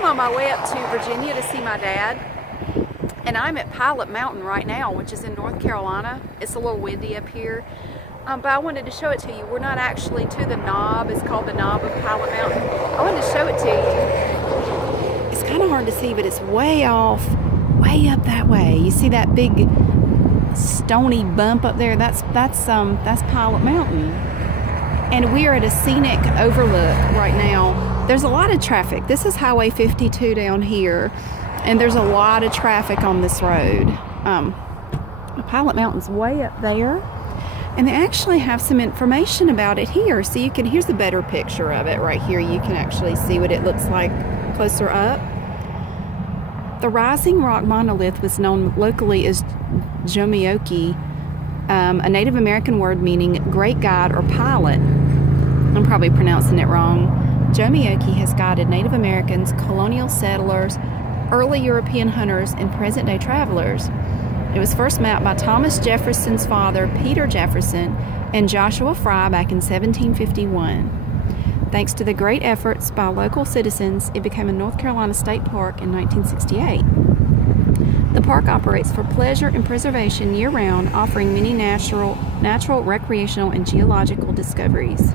I'm on my way up to Virginia to see my dad, and I'm at Pilot Mountain right now, which is in North Carolina. It's a little windy up here, but I wanted to show it to you. We're not actually to the knob. It's called the knob of Pilot Mountain. I wanted to show it to you. It's kind of hard to see, but it's way off, way up that way. You see that big stony bump up there? That's Pilot Mountain. And we are at a scenic overlook right now. There's a lot of traffic. This is Highway 52 down here, and there's a lot of traffic on this road. Pilot Mountain's way up there, and they actually have some information about it here. So you can, here's a better picture of it right here. You can actually see what it looks like closer up. The rising rock monolith was known locally as Jomioki, a Native American word meaning great guide or pilot. I'm probably pronouncing it wrong. Jomioki has guided Native Americans, colonial settlers, early European hunters, and present-day travelers. It was first mapped by Thomas Jefferson's father, Peter Jefferson, and Joshua Fry back in 1751. Thanks to the great efforts by local citizens, it became a North Carolina state park in 1968. The park operates for pleasure and preservation year-round, offering many natural, recreational, and geological discoveries.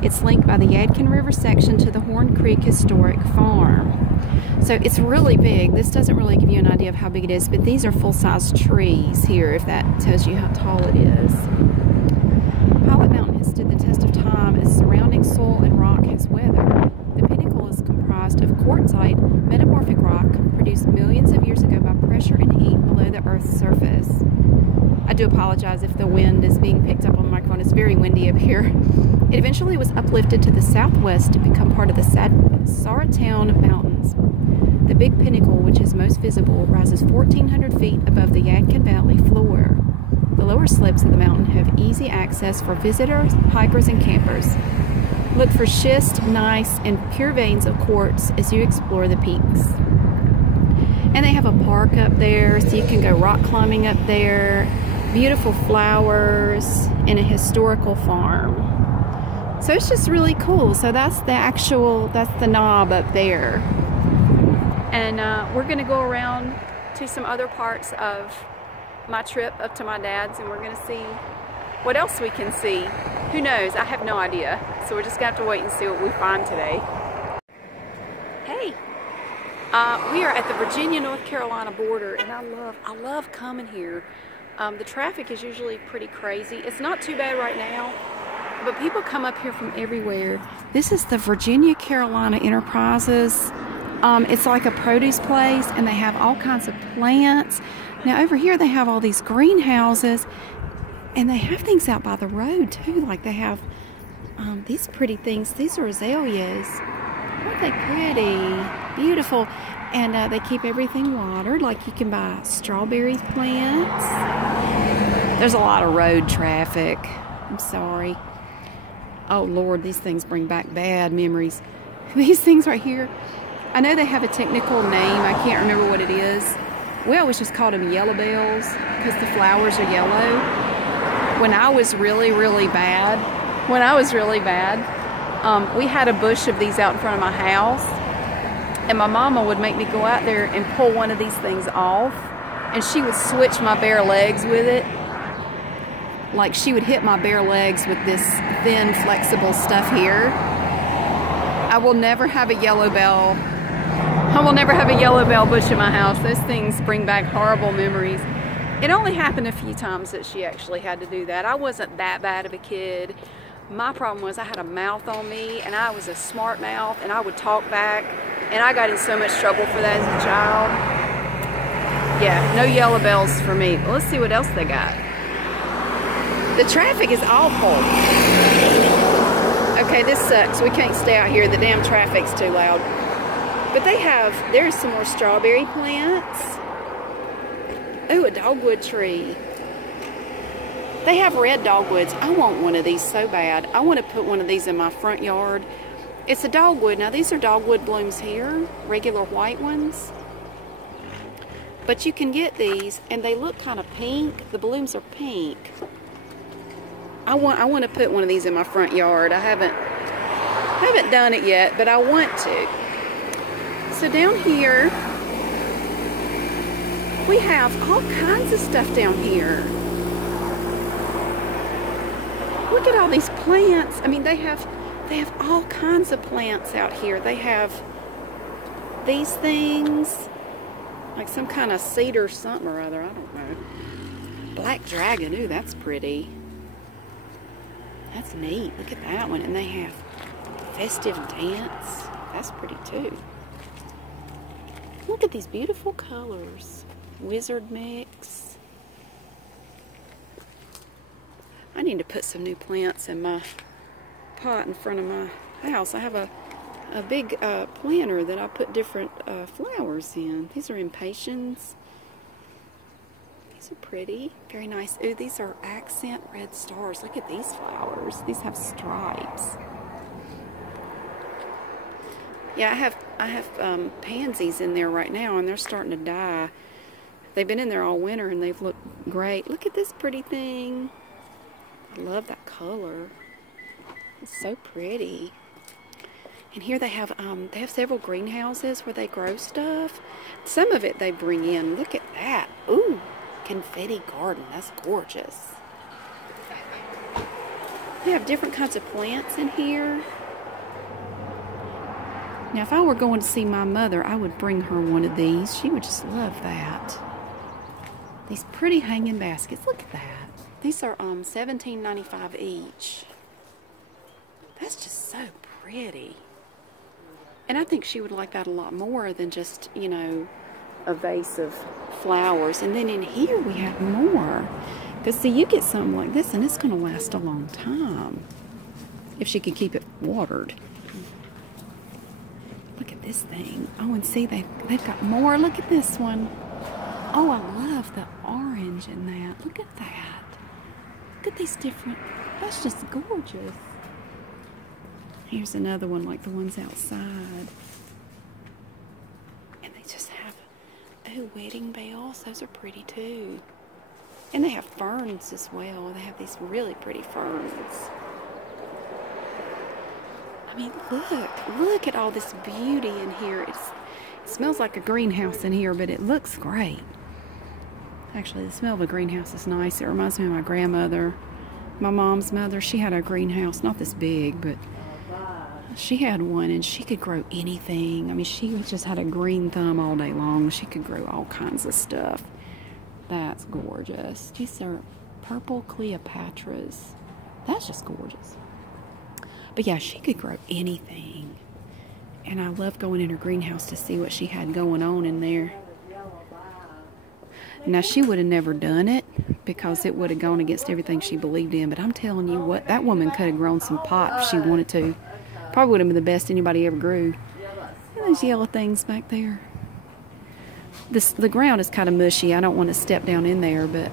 It's linked by the Yadkin River section to the Horn Creek Historic Farm. So it's really big. This doesn't really give you an idea of how big it is, but these are full-size trees here, if that tells you how tall it is. Pilot Mountain has stood the test of time as surrounding soil and rock has weathered. The pinnacle is comprised of quartzite, metamorphic rock, produced millions of years ago by pressure and heat below the Earth's surface. I do apologize if the wind is being picked up on the microphone. It's very windy up here. It eventually was uplifted to the southwest to become part of the Saratown Mountains. The big pinnacle, which is most visible, rises 1,400 feet above the Yadkin Valley floor. The lower slopes of the mountain have easy access for visitors, hikers, and campers. Look for schist, gneiss, and pure veins of quartz as you explore the peaks. And they have a park up there, so you can go rock climbing up there. Beautiful flowers and a historical farm. So it's just really cool. So that's the knob up there. And we're gonna go around to some other parts of my trip up to my dad's, and we're gonna see what else we can see. Who knows? I have no idea. So we're just gonna have to wait and see what we find today. Hey, we are at the Virginia-North Carolina border, and I love coming here. The traffic is usually pretty crazy. It's not too bad right now, but people come up here from everywhere. This is the Virginia-Carolina Enterprises. It's like a produce place, and they have all kinds of plants. Now over here they have all these greenhouses, and they have things out by the road too. Like they have these pretty things. These are azaleas. Aren't they pretty? Beautiful. And they keep everything watered. Like you can buy strawberry plants. There's a lot of road traffic. I'm sorry. Oh Lord, these things bring back bad memories. These things right here, I know they have a technical name. I can't remember what it is. We always just called them yellow bells because the flowers are yellow. When I was really bad, we had a bush of these out in front of my house, and my mama would make me go out there and pull one of these things off, and she would switch my bare legs with it. Like she would hit my bare legs with this thin, flexible stuff here. I will never have a yellow bell. I will never have a yellow bell bush in my house. Those things bring back horrible memories. It only happened a few times that she actually had to do that. I wasn't that bad of a kid. My problem was I had a mouth on me, and I was a smart mouth, and I would talk back, and I got in so much trouble for that as a child. Yeah, no yellow bells for me. Well, let's see what else they got. The traffic is awful. Okay, this sucks. We can't stay out here. The damn traffic's too loud. But there's some more strawberry plants. Ooh, a dogwood tree. They have red dogwoods. I want one of these so bad. I want to put one of these in my front yard. It's a dogwood. Now, these are dogwood blooms here, regular white ones. But you can get these, and they look kind of pink. The blooms are pink. I want to put one of these in my front yard. I haven't done it yet, but I want to. So down here, we have all kinds of stuff down here. Look at all these plants. I mean, they have all kinds of plants out here. They have these things, like some kind of cedar something or other, I don't know. Black dragon, ooh, that's pretty. That's neat, look at that one. And they have festive dance, that's pretty too. Look at these beautiful colors. Wizard mix. I need to put some new plants in my pot in front of my house. I have a big planter that I put different flowers in. These are impatiens. These are pretty, very nice. Ooh, these are accent red stars. Look at these flowers. These have stripes. Yeah, I have pansies in there right now, and they're starting to die. They've been in there all winter, and they've looked great. Look at this pretty thing. I love that color. It's so pretty. And here they have several greenhouses where they grow stuff. Some of it they bring in. Look at that. Ooh, confetti garden. That's gorgeous. They have different kinds of plants in here. Now, if I were going to see my mother, I would bring her one of these. She would just love that. These pretty hanging baskets. Look at that. These are $17.95 each. That's just so pretty. And I think she would like that a lot more than just, you know, a vase of flowers. And then in here we have more. Because see, you get something like this and it's going to last a long time. If she could keep it watered. Look at this thing. Oh, and see, they've got more. Look at this one. Oh, I love the orange in that. Look at that. Look at these different, that's just gorgeous. Here's another one like the ones outside. And they just have, oh, wedding bells. Those are pretty too. And they have ferns as well. They have these really pretty ferns. I mean, look at all this beauty in here. It smells like a greenhouse in here, but it looks great. Actually, the smell of a greenhouse is nice. It reminds me of my grandmother. My mom's mother, she had a greenhouse, not this big, but she had one and she could grow anything. I mean, she just had a green thumb all day long. She could grow all kinds of stuff. That's gorgeous. These are purple Cleopatras. That's just gorgeous. But yeah, she could grow anything. And I love going in her greenhouse to see what she had going on in there. Now, she would have never done it because it would have gone against everything she believed in. But I'm telling you what, that woman could have grown some pot if she wanted to. Probably would have been the best anybody ever grew. Look at those yellow things back there. The ground is kind of mushy. I don't want to step down in there, but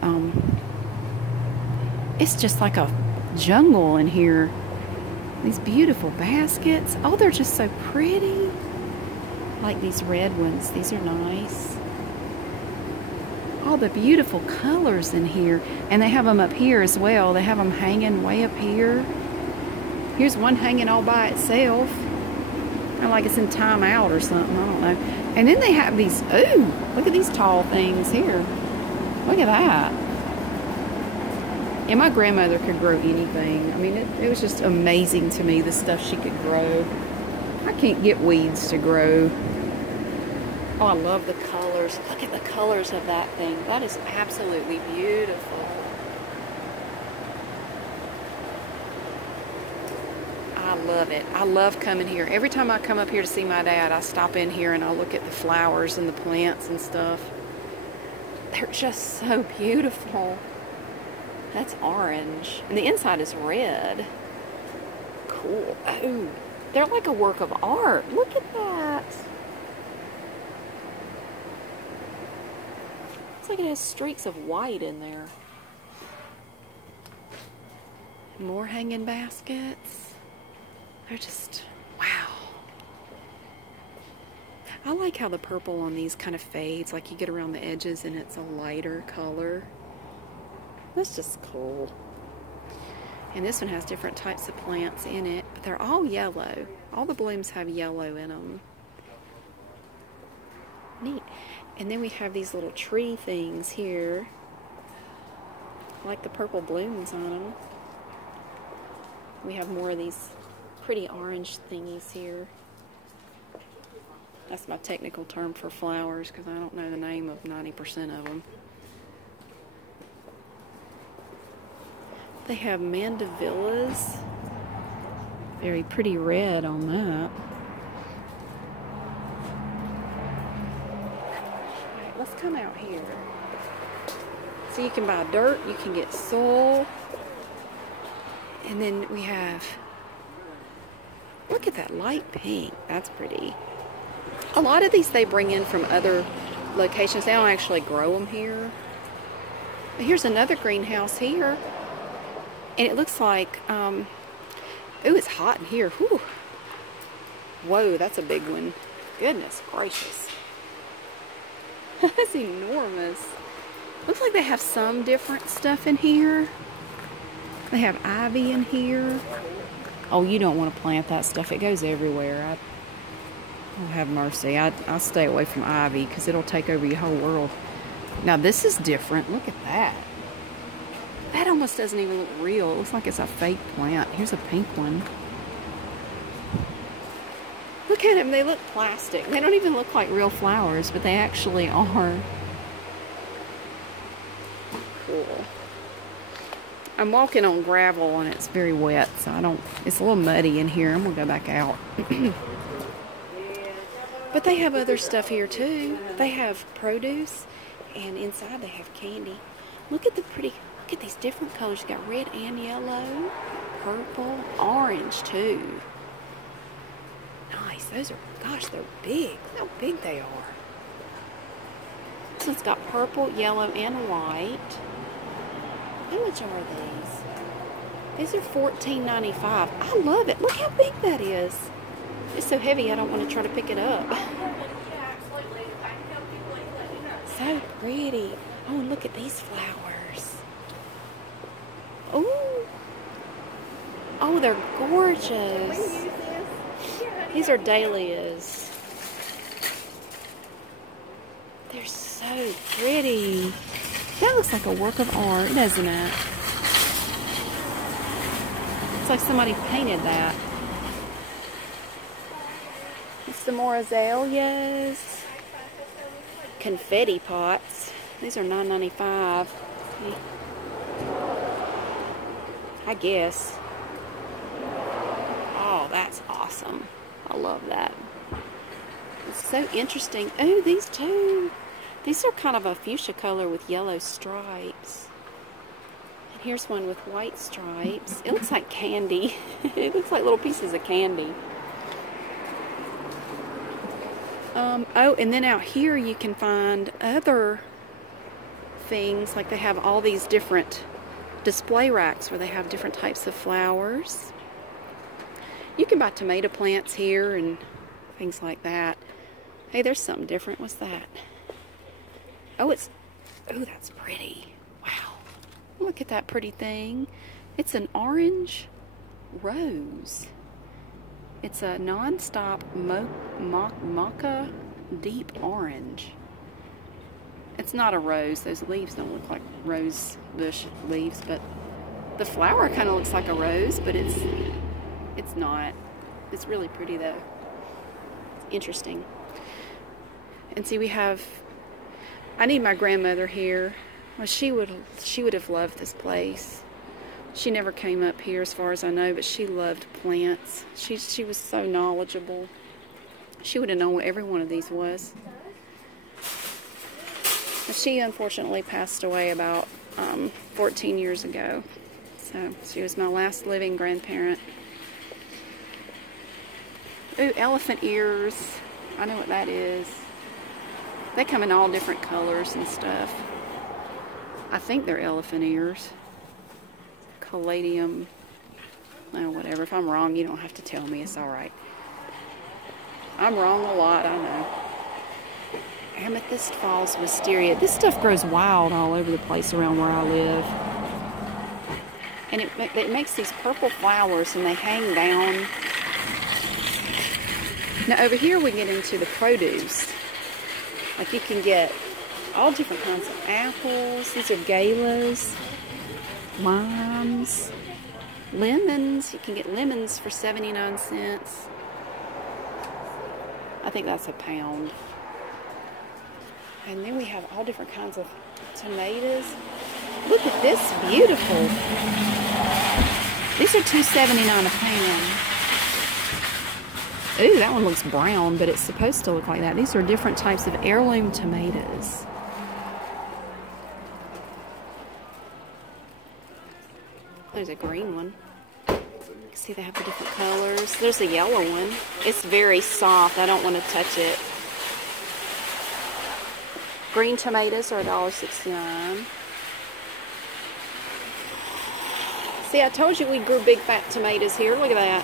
it's just like a jungle in here. These beautiful baskets. Oh, they're just so pretty. Like these red ones. These are nice. All the beautiful colors in here. And they have them up here as well. They have them hanging way up here. Here's one hanging all by itself. Kind of like it's in time out or something. I don't know. And then they have these, ooh, look at these tall things here. Look at that. And my grandmother could grow anything. I mean, it was just amazing to me, the stuff she could grow. I can't get weeds to grow. Oh, I love the colors. Look at the colors of that thing. That is absolutely beautiful. I love it. I love coming here. Every time I come up here to see my dad, I stop in here and I look at the flowers and the plants and stuff. They're just so beautiful. That's orange. And the inside is red. Cool. Oh, they're like a work of art. Look at that. Looks like it has streaks of white in there. More hanging baskets. They're just, wow. I like how the purple on these kind of fades, like you get around the edges and it's a lighter color. That's just cool. And this one has different types of plants in it, but they're all yellow. All the blooms have yellow in them. Neat. And then we have these little tree things here. I like the purple blooms on them. We have more of these pretty orange thingies here. That's my technical term for flowers because I don't know the name of 90% of them. They have mandavillas. Very pretty red on that. Alright, let's come out here. So you can buy dirt, you can get soil. And then we have, look at that light pink. That's pretty. A lot of these they bring in from other locations. They don't actually grow them here. But here's another greenhouse here. And it looks like, ooh, it's hot in here. Whew. Whoa, that's a big one. Goodness gracious. That's enormous. Looks like they have some different stuff in here. They have ivy in here. Oh, you don't want to plant that stuff. It goes everywhere. Oh, have mercy. I stay away from ivy because it'll take over your whole world. Now this is different. Look at that. That almost doesn't even look real. It looks like it's a fake plant. Here's a pink one. Look at them. They look plastic. They don't even look like real flowers, but they actually are. Cool. I'm walking on gravel and it's very wet, so it's a little muddy in here. I'm gonna go back out. But they have other stuff here too. They have produce, and inside they have candy. Look at these different colors. You got red and yellow, purple, orange too. Nice. Those are, gosh, they're big. Look how big they are. So it's got purple, yellow, and white. How much are these? These are $14.95. I love it. Look how big that is. It's so heavy I don't want to try to pick it up. So pretty. Oh, and look at these flowers. Oh. Oh, they're gorgeous. These are dahlias. They're so pretty. That looks like a work of art, doesn't it? It's like somebody painted that. It's some more azaleas. Confetti pots. These are $9.95. I guess. Oh, that's awesome. I love that. It's so interesting. Oh, these two. These are kind of a fuchsia color with yellow stripes. And here's one with white stripes. It looks like candy. It looks like little pieces of candy. Oh, and then out here you can find other things. Like they have all these different display racks where they have different types of flowers. You can buy tomato plants here and things like that. Hey, there's something different. What's that? Oh, that's pretty. Wow. Look at that pretty thing. It's an orange rose. It's a non-stop mocha deep orange. It's not a rose. Those leaves don't look like rose bush leaves, but the flower kind of looks like a rose, but it's not. It's really pretty though. It's interesting. And see, we have, I need my grandmother here. Well, she would have loved this place. She never came up here as far as I know, but she loved plants. She was so knowledgeable. She would have known what every one of these was. But she unfortunately passed away about 14 years ago. So she was my last living grandparent. Ooh, elephant ears. I know what that is. They come in all different colors and stuff. I think they're elephant ears. Caladium. Oh, whatever. If I'm wrong, you don't have to tell me. It's alright. I'm wrong a lot, I know. Amethyst Falls Wisteria. This stuff grows wild all over the place around where I live. And it makes these purple flowers and they hang down. Now over here we get into the produce. Like you can get all different kinds of apples. These are galas, limes, lemons. You can get lemons for 79 cents. I think that's a pound. And then we have all different kinds of tomatoes. Look at this, beautiful. These are $2.79 a pound. Ooh, that one looks brown, but it's supposed to look like that. These are different types of heirloom tomatoes. There's a green one. You can see they have the different colors. There's a yellow one. It's very soft. I don't want to touch it. Green tomatoes are $1.69. See, I told you we grew big fat tomatoes here. Look at that.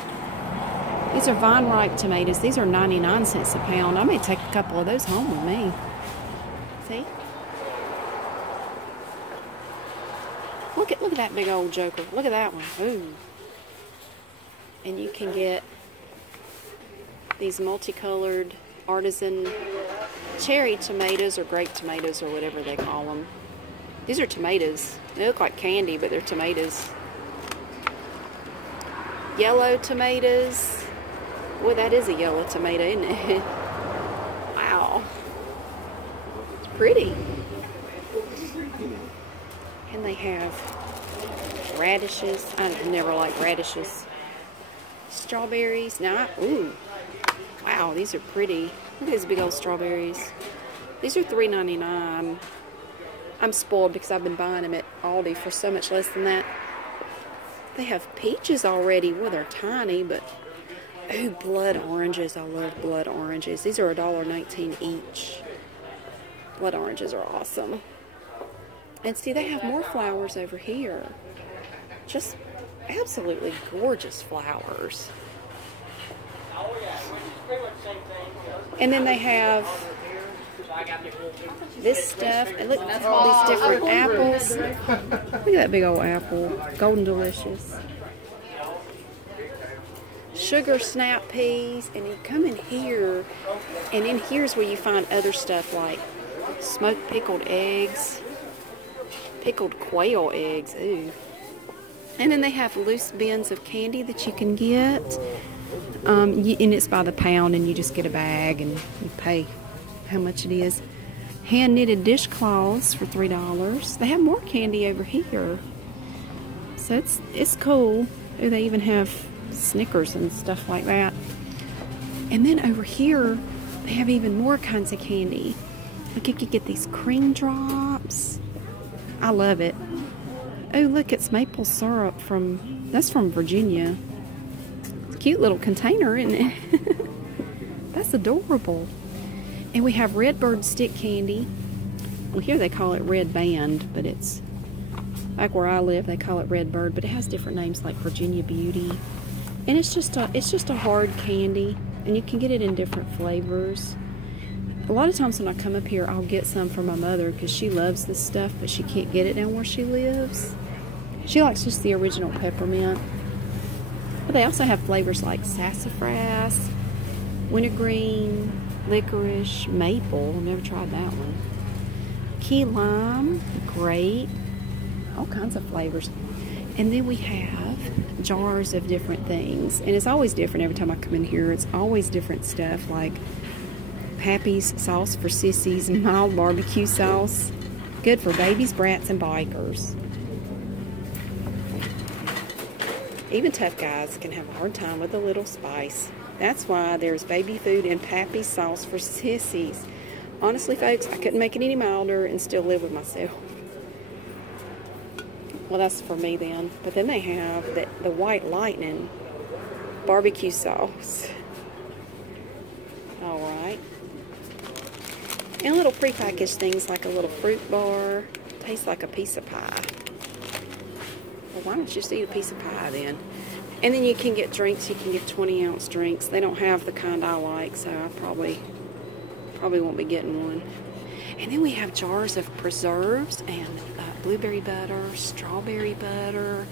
These are vine-ripe tomatoes. These are 99 cents a pound. I may take a couple of those home with me. See? Look at that big old joker. Look at that one. Ooh. And you can get these multicolored artisan cherry tomatoes or grape tomatoes or whatever they call them. These are tomatoes. They look like candy, but they're tomatoes. Yellow tomatoes. Boy, that is a yellow tomato, isn't it? Wow. It's pretty. And they have radishes. I've never liked radishes. Strawberries. Now, ooh. Wow, these are pretty. Look at these big old strawberries. These are $3.99. I'm spoiled because I've been buying them at Aldi for so much less than that. They have peaches already. Well, they're tiny, but... Ooh, blood oranges. I love blood oranges. These are $1.19 each. Blood oranges are awesome. And see, they have more flowers over here. Just absolutely gorgeous flowers. And then they have this stuff. And look at all these different apples. Look at that big old apple. Golden Delicious. Sugar snap peas. And you come in here. And in here's where you find other stuff like smoked pickled eggs. Pickled quail eggs. Ooh. And then they have loose bins of candy that you can get. And it's by the pound, and you just get a bag and you pay how much it is. Hand knitted dishcloths for $3. They have more candy over here, so it's cool. Ooh, they even have Snickers and stuff like that. And then over here they have even more kinds of candy. Like you could get these cream drops. I love it. Oh, look, it's maple syrup that's from Virginia. Cute little container, isn't it? That's adorable. And we have Redbird stick candy. Well, here they call it Red Band, but it's like where I live they call it Redbird, but it has different names like Virginia Beauty. And it's just a hard candy, and you can get it in different flavors. A lot of times when I come up here, I'll get some for my mother because she loves this stuff, but she can't get it down where she lives. She likes just the original peppermint. But they also have flavors like sassafras, wintergreen, licorice, maple. I've never tried that one. Key lime, grape, all kinds of flavors. And then we have jars of different things. And it's always different every time I come in here. It's always different stuff like Pappy's sauce for sissies, mild barbecue sauce. Good for babies, brats, and bikers. Even tough guys can have a hard time with a little spice. That's why there's baby food and Pappy's sauce for sissies. Honestly, folks, I couldn't make it any milder and still live with myself. Well, that's for me then. But then they have the White Lightning barbecue sauce. All right. And little prepackaged things like a little fruit bar. Tastes like a piece of pie. Well, why don't you just eat a piece of pie then? And then you can get drinks. You can get 20-ounce drinks. They don't have the kind I like, so I probably won't be getting one. And then we have jars of preserves and blueberry butter, strawberry butter,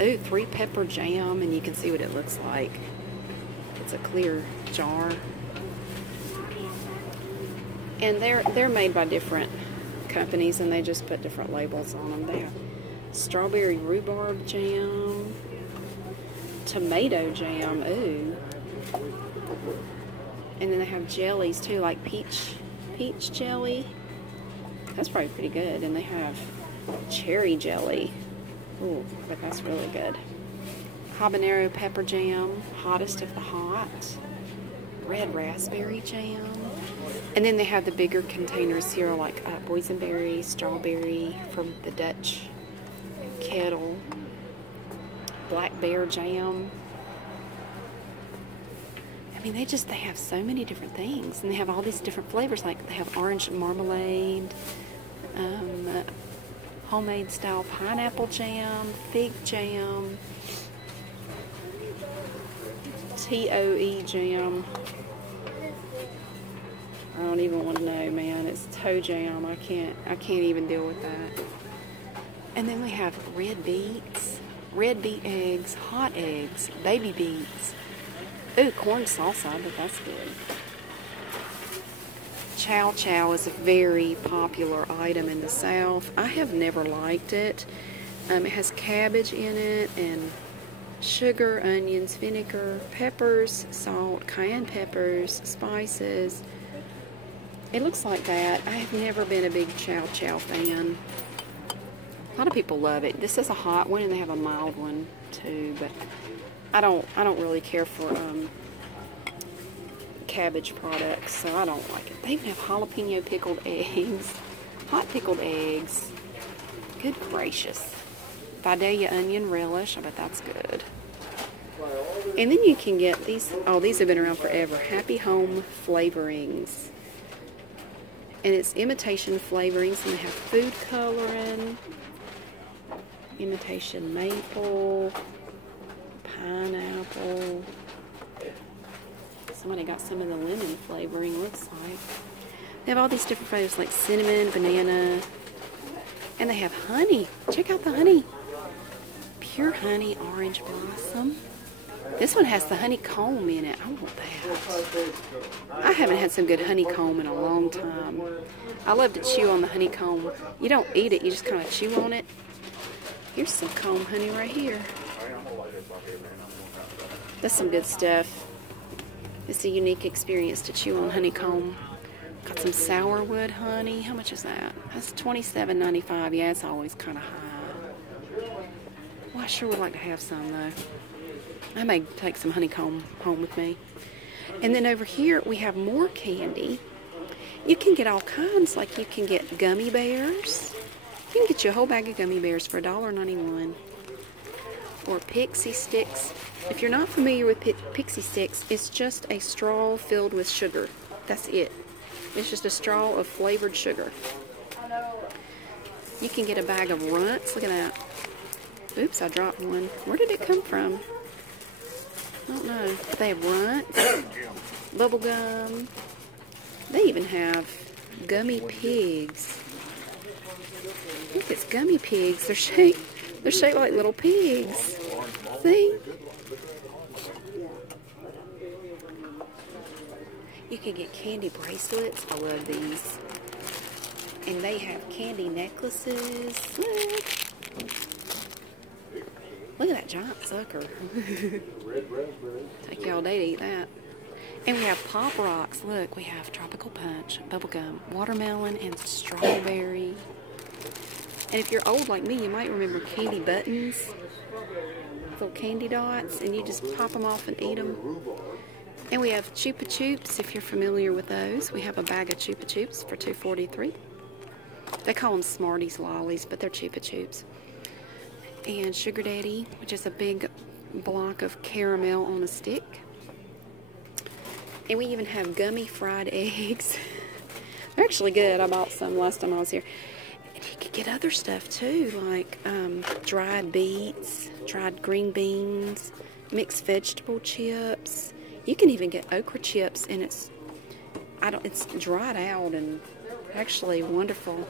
ooh, 3-pepper jam, and you can see what it looks like. It's a clear jar. And they're made by different companies, and they just put different labels on them. They have strawberry rhubarb jam, tomato jam, ooh. And then they have jellies too, like peach jelly. That's probably pretty good. And they have cherry jelly. Ooh, but that's really good. Habanero pepper jam, hottest of the hot. Red raspberry jam. And then they have the bigger containers here, like boysenberry, strawberry from the Dutch kettle. Black bear jam. I mean, they have so many different things, and they have all these different flavors. Like they have orange marmalade, homemade style pineapple jam, fig jam, TOE jam. I don't even want to know, man. It's toe jam. I can't even deal with that. And then we have red beets, red beet eggs, hot eggs, baby beets. Ooh, corn salsa, but that's good. Chow chow is a very popular item in the South. I have never liked it. It has cabbage in it, and sugar, onions, vinegar, peppers, salt, cayenne peppers, spices. It looks like that. I have never been a big chow chow fan. A lot of people love it. This is a hot one, and they have a mild one too, but I don't really care for cabbage products, so I don't like it. They even have jalapeno pickled eggs, hot pickled eggs. Good gracious. Vidalia onion relish. I bet that's good. And then you can get these. Oh, these have been around forever. Happy Home flavorings. And it's imitation flavorings, and they have food coloring, imitation maple, pineapple. Somebody got some of the lemon flavoring, looks like. They have all these different flavors like cinnamon, banana, and they have honey. Check out the honey. Pure honey, orange blossom. This one has the honeycomb in it. I want that. I haven't had some good honeycomb in a long time. I love to chew on the honeycomb. You don't eat it, you just kind of chew on it. Here's some comb honey right here. That's some good stuff. It's a unique experience to chew on honeycomb. Got some sourwood honey. How much is that? That's $27.95. Yeah, it's always kind of high. Well, I sure would like to have some, though. I may take some honeycomb home with me. And then over here, we have more candy. You can get all kinds. Like, you can get gummy bears. You can get you a whole bag of gummy bears for $1.91. Or pixie sticks. If you're not familiar with pixie sticks, it's just a straw filled with sugar. That's it. It's just a straw of flavored sugar. You can get a bag of runts. Look at that. Oops, I dropped one. Where did it come from? I don't know. They have runts, bubble gum. They even have gummy pigs. Look, it's gummy pigs. They're shaped like little pigs. See? You can get candy bracelets. I love these. And they have candy necklaces. Look at that giant sucker. Take you all day to eat that. And we have Pop Rocks. Look, we have Tropical Punch, bubblegum, watermelon, and strawberry. And if you're old like me, you might remember candy buttons. Little candy dots, and you just pop them off and eat them. And we have Chupa Chups, if you're familiar with those. We have a bag of Chupa Chups for $2.43. They call them Smarties Lollies, but they're Chupa Chups. And Sugar Daddy, which is a big block of caramel on a stick. And we even have gummy fried eggs. They're actually good. I bought some last time I was here. And you could get other stuff too, like dried beets, dried green beans, mixed vegetable chips. You can even get okra chips, and it's dried out and actually wonderful.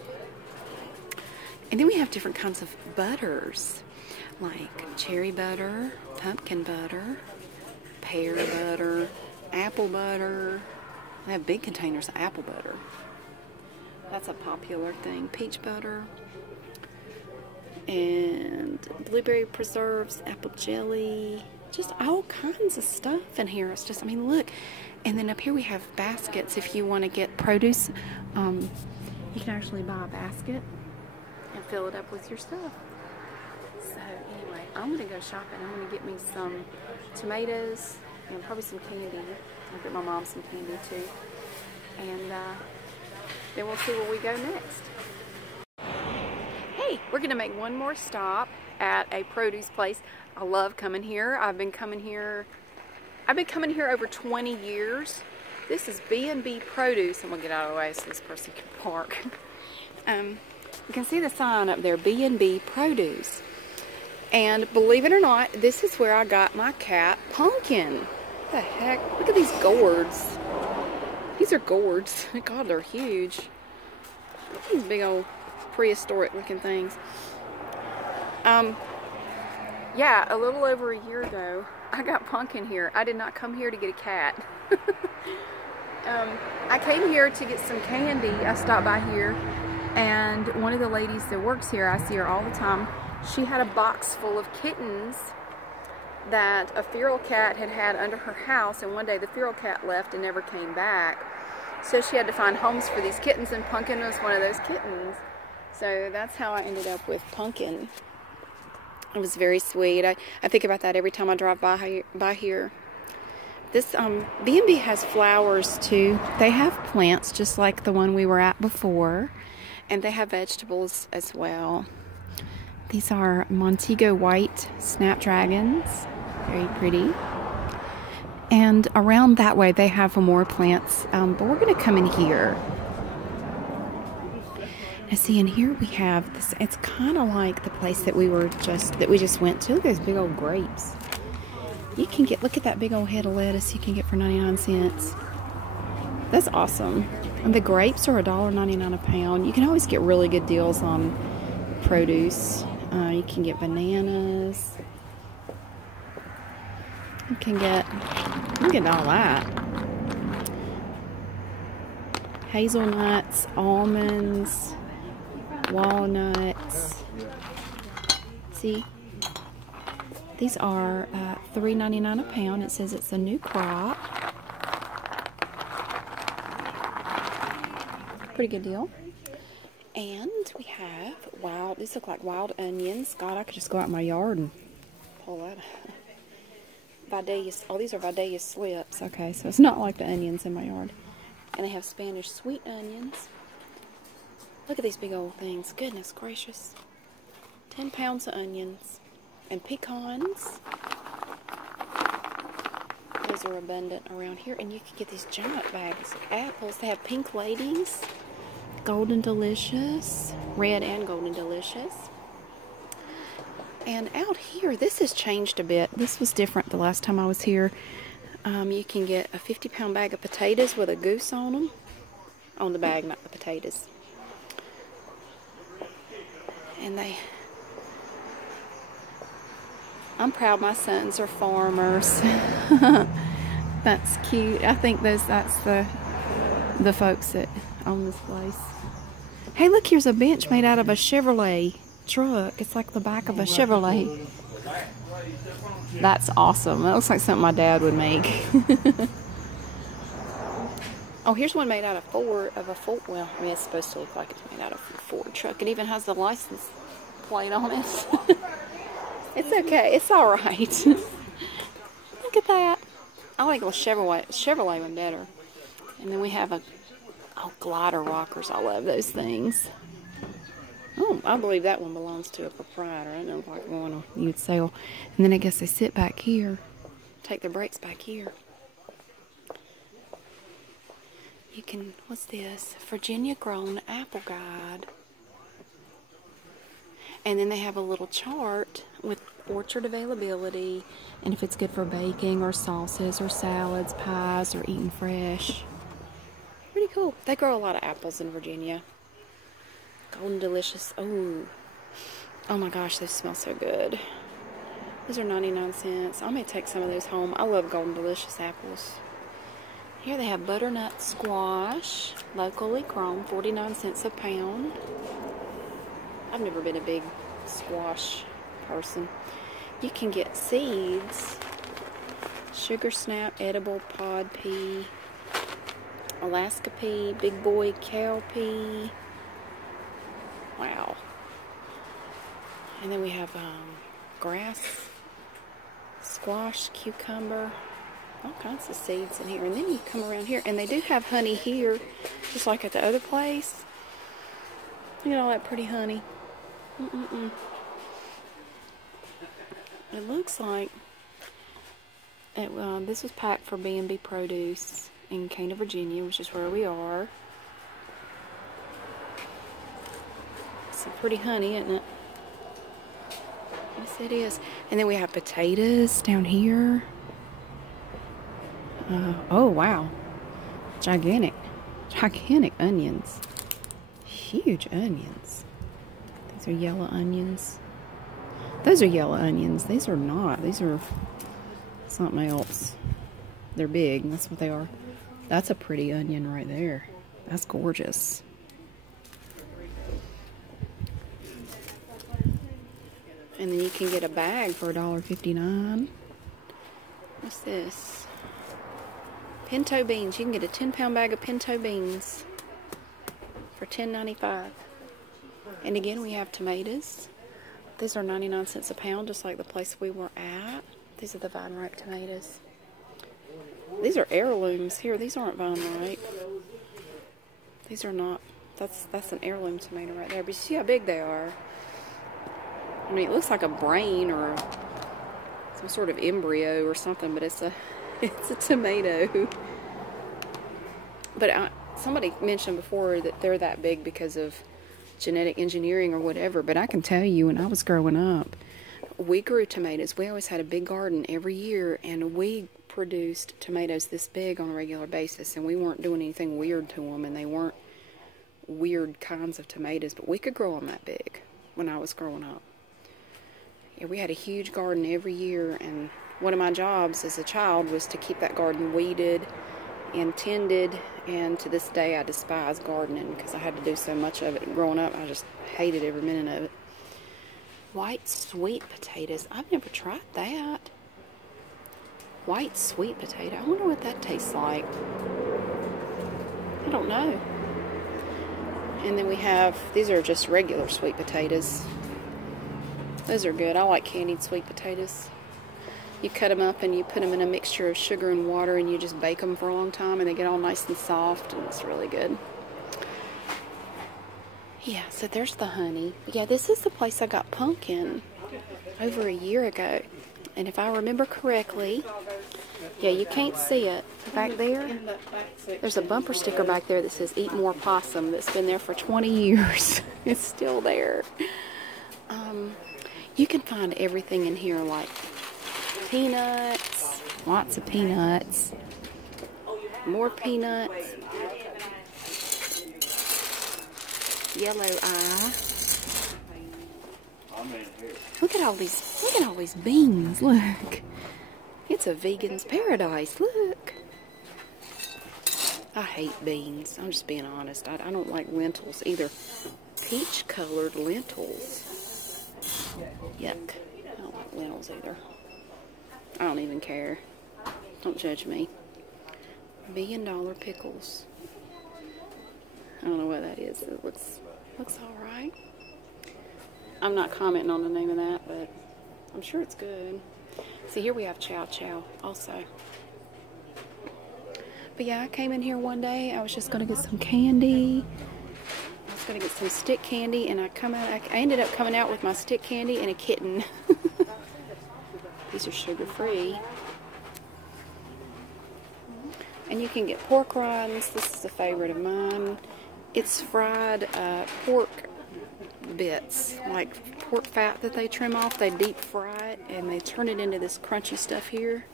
And then we have different kinds of butters, like cherry butter, pumpkin butter, pear butter, apple butter. They have big containers of apple butter. That's a popular thing. Peach butter and blueberry preserves, apple jelly, just all kinds of stuff in here. It's just, I mean, look. And then up here we have baskets. If you want to get produce, you can actually buy a basket and fill it up with your stuff. So anyway, I'm going to go shopping. I'm going to get me some tomatoes and probably some candy. I'll get my mom some candy too. And then we'll see where we go next. Hey, we're going to make one more stop at a produce place. I love coming here. I've been coming here over 20 years. This is B&B Produce. I'm going to get out of the way so this person can park. You can see the sign up there, B&B Produce. And believe it or not, this is where I got my cat, Pumpkin. What the heck? Look at these gourds. These are gourds. God, they're huge. These big old prehistoric looking things. Yeah, a little over a year ago, I got Pumpkin here. I did not come here to get a cat. I came here to get some candy. I stopped by here, and one of the ladies that works here, I see her all the time, she had a box full of kittens that a feral cat had had under her house, and one day the feral cat left and never came back. So she had to find homes for these kittens, and Pumpkin was one of those kittens. So that's how I ended up with Pumpkin. It was very sweet. I think about that every time I drive by here. This B&B has flowers too. They have plants just like the one we were at before, and they have vegetables as well. These are Montego white snapdragons, very pretty. And around that way they have more plants, but we're going to come in here. Now see, in here we have this. It's kind of like the place that we just went to. There's big old grapes. You can get, look at that big old head of lettuce you can get for 99 cents. That's awesome. And the grapes are $1.99 a pound. You can always get really good deals on produce. You can get bananas. You can get all that. Hazelnuts, almonds, walnuts. See, these are $3.99 a pound. It says it's a new crop. Pretty good deal. And we have these look like wild onions. God, I could just go out in my yard and pull that. Vidalia, oh, these are Vidalia slips. Okay, so it's not like the onions in my yard. And they have Spanish sweet onions. Look at these big old things. Goodness gracious. 10 pounds of onions. And pecans. Those are abundant around here. And you can get these giant bags of apples. They have pink ladies. Golden delicious. Red and golden delicious. And out here, this has changed a bit. This was different the last time I was here. You can get a 50-pound bag of potatoes with a goose on them. On the bag, not the potatoes. And I'm proud my sons are farmers. That's cute. I think that's the folks that own this place. Hey, look, here's a bench made out of a Chevrolet truck. It's like the back of a Chevrolet. That's awesome. That looks like something my dad would make. Oh, here's one made out of Ford. Well, I mean, it's supposed to look like it's made out of a Ford truck. It even has the license plate on it. It's okay. It's all right. Look at that. I like the Chevrolet one better. And then we have glider rockers. I love those things. Oh, I believe that one belongs to a proprietor. I know like one you'd sell. And then I guess they sit back here, take their breaks back here. You can, what's this? Virginia Grown Apple Guide. And then they have a little chart with orchard availability and if it's good for baking or sauces or salads, pies, or eating fresh. Pretty cool. They grow a lot of apples in Virginia. Golden delicious. Oh my gosh, they smell so good. Those are 99 cents. I may take some of those home. I love golden delicious apples. Here they have butternut squash, locally grown, 49 cents a pound. I've never been a big squash person. You can get seeds, sugar snap, edible pod pea, Alaska pea, big boy cow pea. Wow. And then we have grass, squash, cucumber, all kinds of seeds in here. And then you come around here, and they do have honey here, just like at the other place. Look at all that pretty honey. It looks like this was packed for B&B Produce in Cana, Virginia, which is where we are. Some pretty honey, isn't it? Yes, it is. And then we have potatoes down here. Oh, wow. Gigantic onions. Huge onions. These are yellow onions. Those are yellow onions. These are not. These are something else. They're big. That's what they are. That's a pretty onion right there. That's gorgeous. And then you can get a bag for $1.59. What's this? Pinto beans. You can get a 10-pound bag of pinto beans for $10.95. And again, we have tomatoes. These are 99 cents a pound, just like the place we were at. These are the vine ripe tomatoes. These are heirlooms here. These aren't vine ripe. These are not. That's an heirloom tomato right there. But you see how big they are. I mean, it looks like a brain or some sort of embryo or something, but it's a tomato. But somebody mentioned before that they're that big because of genetic engineering or whatever. But I can tell you, when I was growing up, we grew tomatoes. We always had a big garden every year, and we produced tomatoes this big on a regular basis, and we weren't doing anything weird to them, and they weren't weird kinds of tomatoes, but we could grow them that big when I was growing up. Yeah, we had a huge garden every year, and one of my jobs as a child was to keep that garden weeded and tended, and to this day I despise gardening because I had to do so much of it. Growing up, I just hated every minute of it. White sweet potatoes. I've never tried that. White sweet potato. I wonder what that tastes like. I don't know. And then we have, these are just regular sweet potatoes. Those are good. I like candied sweet potatoes. You cut them up and you put them in a mixture of sugar and water, and you just bake them for a long time, and they get all nice and soft, and it's really good. Yeah, so there's the honey. Yeah, this is the place I got pumpkin over a year ago. And if I remember correctly, yeah, you can't see it back there. There's a bumper sticker back there that says "Eat More Possum" that's been there for 20 years. It's still there. You can find everything in here, like peanuts, lots of peanuts, more peanuts, yellow eye. Look at all these beans. Look. It's a vegan's paradise. Look. I hate beans. I'm just being honest. I don't like lentils either. Peach colored lentils. Yuck. I don't like lentils either. I don't even care. Don't judge me. $1 billion pickles. I don't know what that is. It looks alright. I'm not commenting on the name of that, but I'm sure it's good. See, here we have chow chow also. But yeah, I came in here one day. I was just going to get some candy. I was going to get some stick candy, and I ended up coming out with my stick candy and a kitten. These are sugar-free. And you can get pork rinds. This is a favorite of mine. It's fried pork bits, like pork fat that they trim off. They deep fry it, and they turn it into this crunchy stuff here.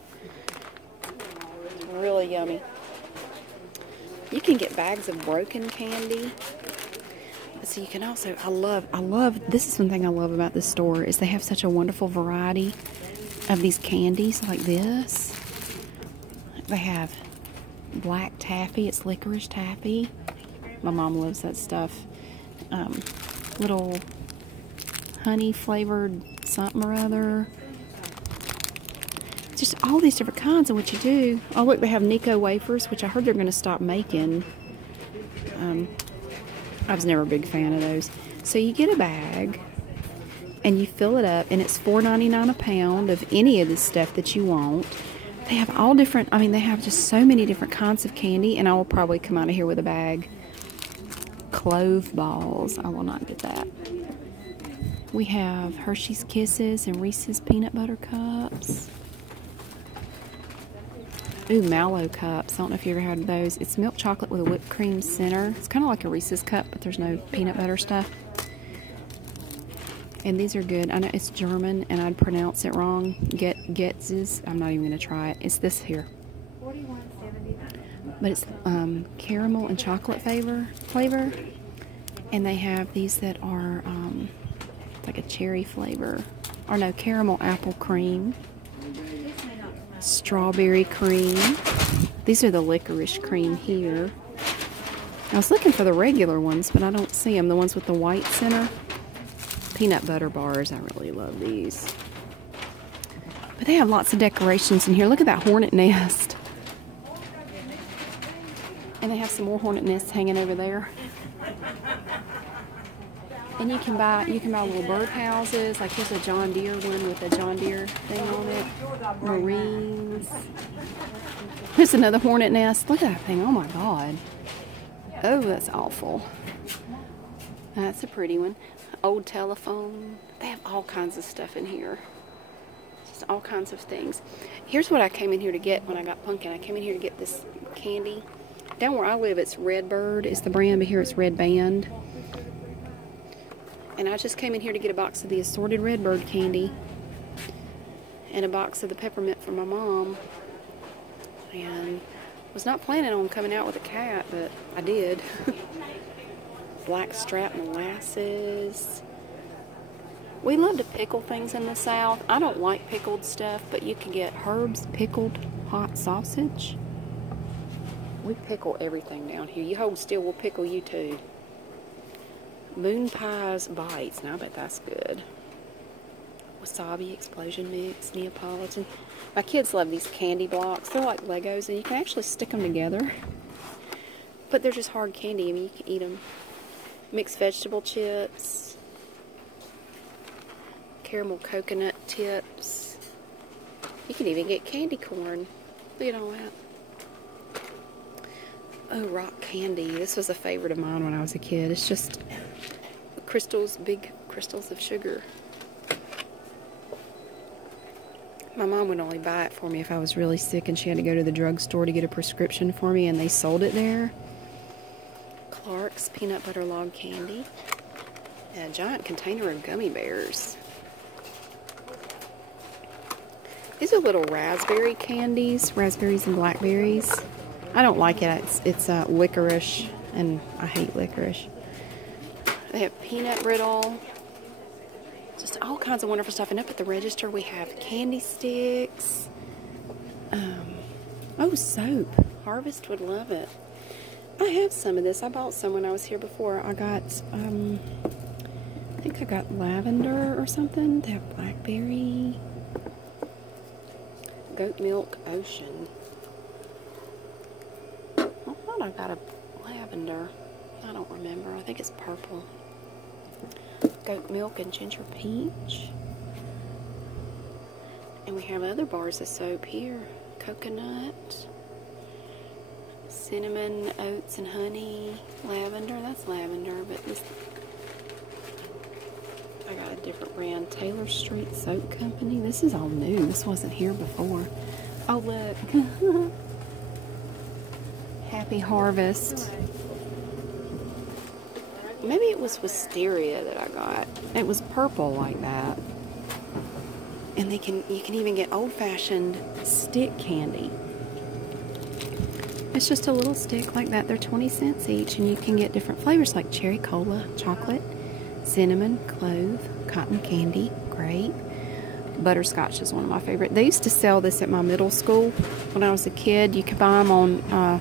It's really yummy. You can get bags of broken candy. So you can also, I love, this is one thing I love about this store, is they have such a wonderful variety of these candies like this. They have black taffy. It's licorice taffy. My mom loves that stuff. Little honey flavored something or other. Just all these different kinds of what you do. Oh look, they have Nico wafers, which I heard they're going to stop making. I was never a big fan of those. So you get a bag and you fill it up, and it's $4.99 a pound of any of the stuff that you want. They have all different, I mean, they have just so many different kinds of candy, and I will probably come out of here with a bag. Clove balls. I will not get that. We have Hershey's Kisses and Reese's Peanut Butter Cups. Ooh, Mallow Cups. I don't know if you ever had those. It's milk chocolate with a whipped cream center. It's kind of like a Reese's cup, but there's no peanut butter stuff. And these are good. I know it's German, and I'd pronounce it wrong. Getz's. I'm not even going to try it. It's this here. $41.70. But it's caramel and chocolate flavor. And they have these that are like a cherry flavor. Or no, caramel apple cream. Strawberry cream. These are the licorice cream here. I was looking for the regular ones, but I don't see them. The ones with the white center. Peanut butter bars. I really love these. But they have lots of decorations in here. Look at that hornet nest. And they have some more hornet nests hanging over there. And you can buy little bird houses. Like here's a John Deere one with a John Deere thing on it. Marines. Here's another hornet nest. Look at that thing. Oh my God. Oh, that's awful. That's a pretty one. Old telephone. They have all kinds of stuff in here. Just all kinds of things. Here's what I came in here to get when I got pumpkin. I came in here to get this candy. Down where I live, it's Redbird is the brand, but here it's Red Band. And I just came in here to get a box of the assorted Redbird candy and a box of the peppermint for my mom. And was not planning on coming out with a cat, but I did. Blackstrap molasses. We love to pickle things in the South. I don't like pickled stuff, but you can get Herb's pickled hot sausage. We pickle everything down here. You hold still, we'll pickle you too. Moon Pies Bites. Now I bet that's good. Wasabi explosion mix, Neapolitan. My kids love these candy blocks. They're like Legos, and you can actually stick them together. But they're just hard candy. I mean, you can eat them. Mixed vegetable chips, caramel coconut tips. You can even get candy corn. Look at all that. Oh, rock candy. This was a favorite of mine when I was a kid. It's just crystals, big crystals of sugar. My mom would only buy it for me if I was really sick and she had to go to the drugstore to get a prescription for me, and they sold it there. Clark's peanut butter log candy. And a giant container of gummy bears. These are little raspberry candies, raspberries and blackberries. I don't like it. It's licorice, and I hate licorice. They have peanut brittle. Just all kinds of wonderful stuff. And up at the register we have candy sticks. Oh, soap. Harvest would love it. I have some of this. I bought some when I was here before. I got, I think I got lavender or something. They have blackberry. Goat milk ocean. I thought I got a lavender. I don't remember. I think it's purple. Goat milk and ginger peach. And we have other bars of soap here. Coconut. Cinnamon, oats, and honey. Lavender. That's lavender, but this... I got a different brand. Taylor Street Soap Company. This is all new. This wasn't here before. Oh, look. Happy Harvest. Maybe it was wisteria that I got. It was purple like that. And you can even get old-fashioned stick candy. It's just a little stick like that. They're 20 cents each, and you can get different flavors like cherry cola, chocolate, cinnamon, clove, cotton candy, grape, butterscotch is one of my favorite. They used to sell this at my middle school when I was a kid. You could buy them on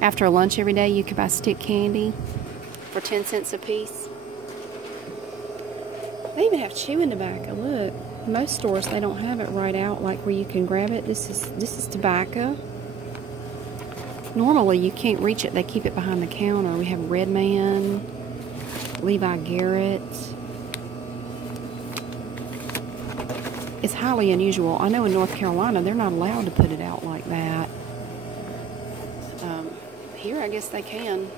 after lunch every day. You could buy stick candy for 10 cents a piece. They even have chewing tobacco. Look, most stores they don't have it right out like where you can grab it. This is tobacco. Normally you can't reach it. They keep it behind the counter. We have Red Man, Levi Garrett. It's highly unusual. I know in North Carolina they're not allowed to put it out like that. Here I guess they can.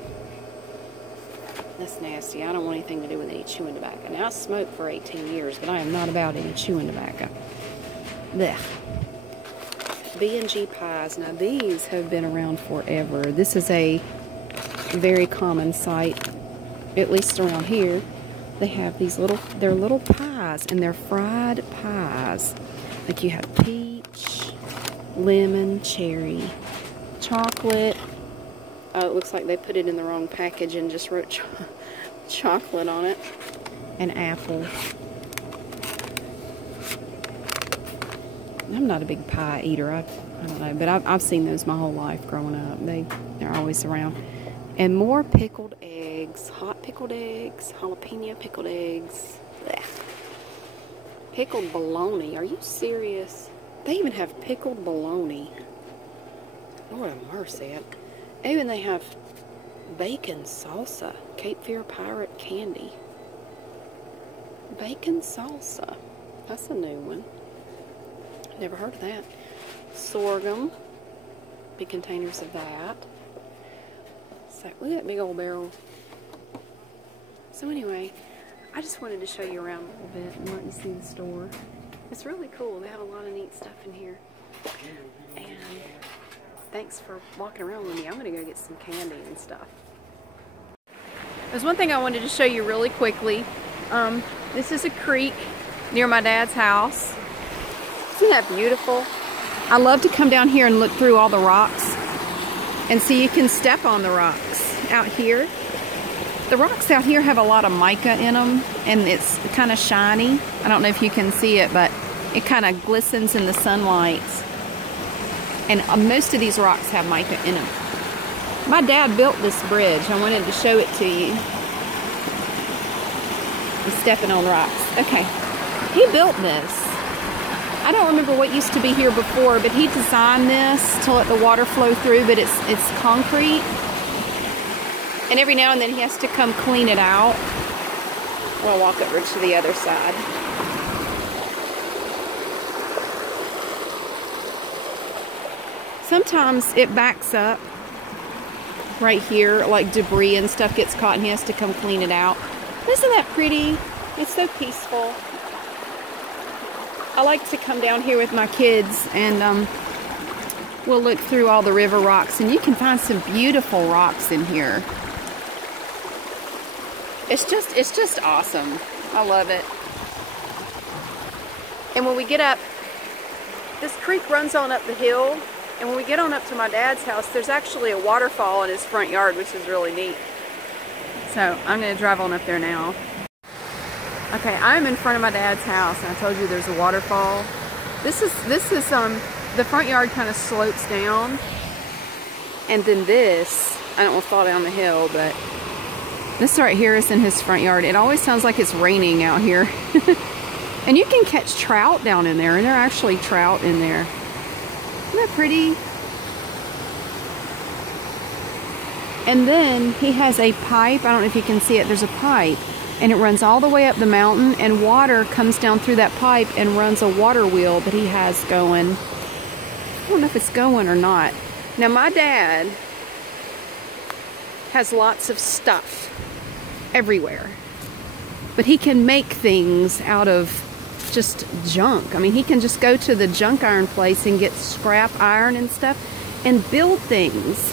That's nasty. I don't want anything to do with any chewing tobacco. Now I smoked for 18 years, but I am not about any chewing tobacco. Blech. B&G pies. Now these have been around forever. This is a very common sight, at least around here. They have these they're little pies, and they're fried pies. Like you have peach, lemon, cherry, chocolate. Oh, it looks like they put it in the wrong package and just wrote chocolate on it. And apple. I'm not a big pie eater. I don't know, but I've seen those my whole life growing up. They're always around. And more pickled eggs, hot pickled eggs, jalapeno pickled eggs. Blech. Pickled bologna. Are you serious? They even have pickled bologna. Lord have mercy. Even they have bacon salsa. Cape Fear Pirate candy. Bacon salsa. That's a new one. Never heard of that. Sorghum. Big containers of that. So, look at that big old barrel. So anyway, I just wanted to show you around a little bit and let you see the store. It's really cool. They have a lot of neat stuff in here. And thanks for walking around with me. I'm going to go get some candy and stuff. There's one thing I wanted to show you really quickly. This is a creek near my dad's house. Isn't that beautiful? I love to come down here and look through all the rocks. And so you can step on the rocks out here. The rocks out here have a lot of mica in them, and it's kind of shiny. I don't know if you can see it, but it kind of glistens in the sunlight. And most of these rocks have mica in them. My dad built this bridge. I wanted to show it to you. He's stepping on rocks. Okay. He built this. I don't remember what used to be here before, but he designed this to let the water flow through, but it's concrete. And every now and then he has to come clean it out. We'll walk over to the other side. Sometimes it backs up right here, like debris and stuff gets caught and he has to come clean it out. Isn't that pretty? It's so peaceful. I like to come down here with my kids and we'll look through all the river rocks, and you can find some beautiful rocks in here. It's just awesome. I love it. And when we get up, this creek runs on up the hill, and when we get on up to my dad's house, there's actually a waterfall in his front yard, which is really neat. So I'm going to drive on up there now. Okay, I'm in front of my dad's house, and I told you there's a waterfall. This is the front yard kind of slopes down, and then this, I don't want to fall down the hill, but this right here is in his front yard. It always sounds like it's raining out here. And you can catch trout down in there, and there are actually trout in there. Isn't that pretty? And then he has a pipe. I don't know if you can see it. There's a pipe, and it runs all the way up the mountain, and water comes down through that pipe and runs a water wheel that he has going. I don't know if it's going or not. Now my dad has lots of stuff everywhere, but he can make things out of just junk. I mean, he can just go to the junk iron place and get scrap iron and stuff and build things.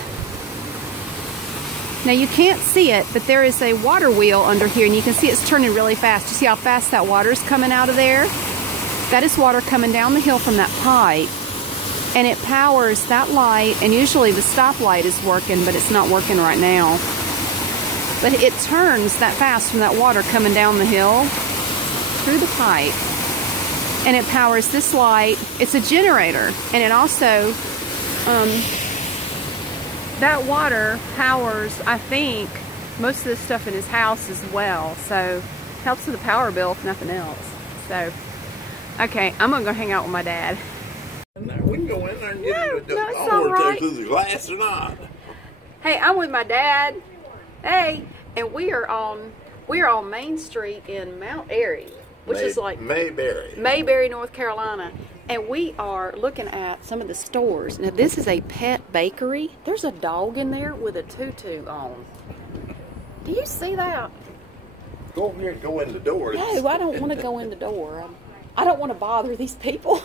Now you can't see it, but there is a water wheel under here, and you can see it's turning really fast. You see how fast that water is coming out of there? That is water coming down the hill from that pipe, and it powers that light, and usually the stoplight is working, but it's not working right now. But it turns that fast from that water coming down the hill through the pipe, and it powers this light. It's a generator, and it also, that water powers, I think, most of the stuff in his house as well. So helps with the power bill if nothing else. So, okay, I'm gonna go hang out with my dad. We can go in there and get it. No, I it's don't want to all take through the glass or not. Hey, I'm with my dad. Hey, and we are on Main Street in Mount Airy, which is like Mayberry, North Carolina. And we are looking at some of the stores. Now, this is a pet bakery. There's a dog in there with a tutu on. Do you see that? Go over here and go in the door. No, I don't want to go in the door. I don't want to bother these people.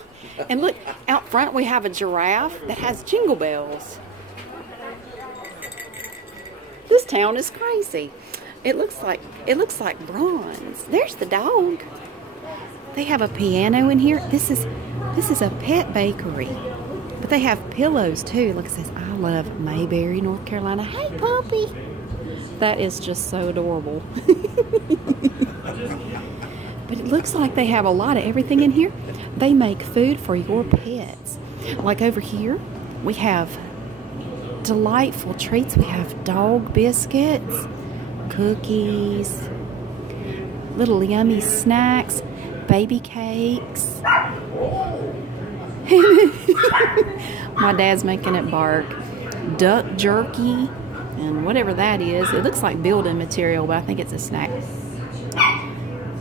And look, out front we have a giraffe that has jingle bells. This town is crazy. It looks like bronze. There's the dog. They have a piano in here. This is a pet bakery. But they have pillows too. Look, it says, I love Mayberry, North Carolina. Hey, puppy. That is just so adorable. But it looks like they have a lot of everything in here. They make food for your pets. Like over here, we have delightful treats. We have dog biscuits, cookies, little yummy snacks, baby cakes. My dad's making it bark. Duck jerky and whatever that is. It looks like building material, but I think it's a snack.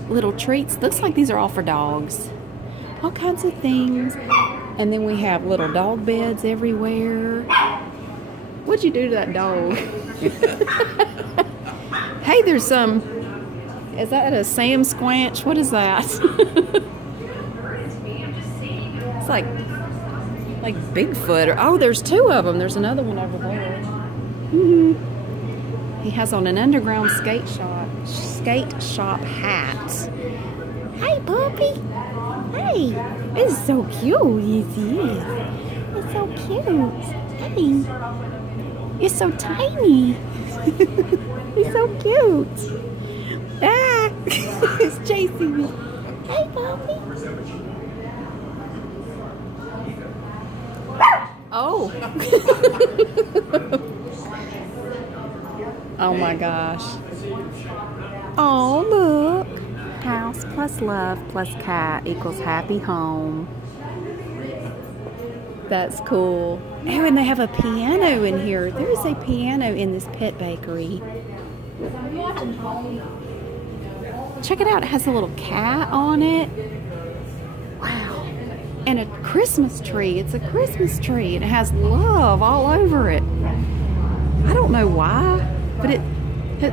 Little treats. Looks like these are all for dogs. All kinds of things. And then we have little dog beds everywhere. What'd you do to that dog? Hey, there's some. Is that a Sam Squanch? What is that? It's like Bigfoot. Or, oh, there's two of them. There's another one over there. He has on an underground skate shop hat. Hey, puppy. Hey, it's so cute. Yes, he is. It's so cute. Hey, it's so tiny. He's so cute. Ah, it's chasing me. Hey, puppy. Oh. Oh my gosh. Oh, look. House plus love plus cat equals happy home. That's cool. Oh, and they have a piano in here. There is a piano in this pet bakery. Check it out. It has a little cat on it. Wow. And a Christmas tree. It's a Christmas tree. And it has love all over it. I don't know why, but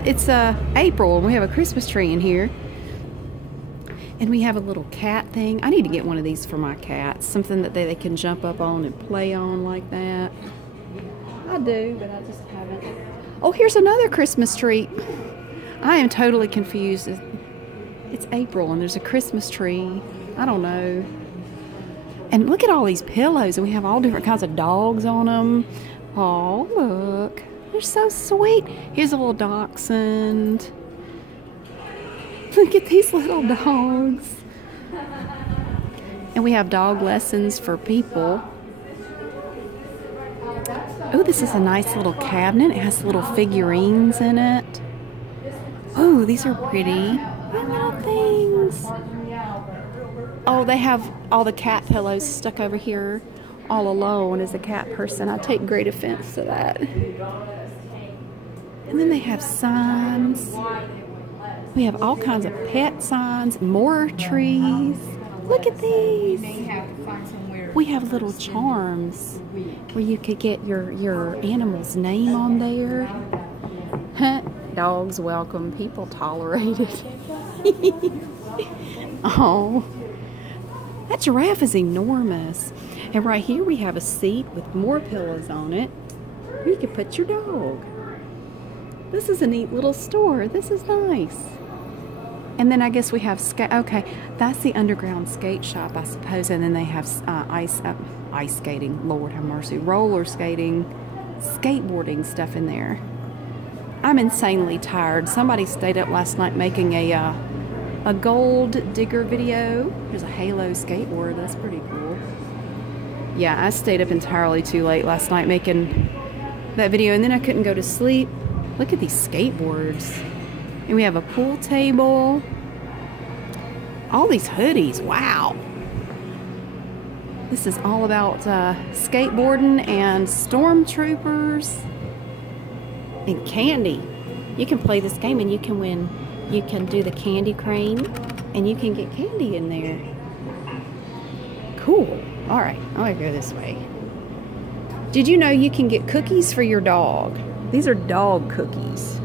it's April and we have a Christmas tree in here. And we have a little cat thing. I need to get one of these for my cats. Something that they can jump up on and play on like that. I do, but I just haven't. Oh, here's another Christmas tree. I am totally confused. It's April and there's a Christmas tree. I don't know. And look at all these pillows. And we have all different kinds of dogs on them. Oh, look. They're so sweet. Here's a little dachshund. Look at these little dogs. And we have dog lessons for people. Oh, this is a nice little cabinet. It has little figurines in it. Oh, these are pretty. Little things. Oh, they have all the cat pillows stuck over here all alone as a cat person. I take great offense to that. And then they have signs. We have all kinds of pet signs, more trees. Look at these. We have little charms where you could get your animal's name on there. Dogs welcome, people tolerated. Oh, that giraffe is enormous. And right here we have a seat with more pillows on it. You could put your dog. This is a neat little store. This is nice. And then I guess we have okay, that's the underground skate shop, I suppose. And then they have ice skating. Lord have mercy, roller skating, skateboarding stuff in there. I'm insanely tired. Somebody stayed up last night making a a gold digger video. There's a Halo skateboard. That's pretty cool. Yeah, I stayed up entirely too late last night making that video, and then I couldn't go to sleep. Look at these skateboards. And we have a pool table. All these hoodies. Wow. This is all about skateboarding and stormtroopers and candy. You can play this game and you can win. You can do the candy crane and you can get candy in there. Cool. All right, I'm gonna go this way. Did you know you can get cookies for your dog? These are dog cookies.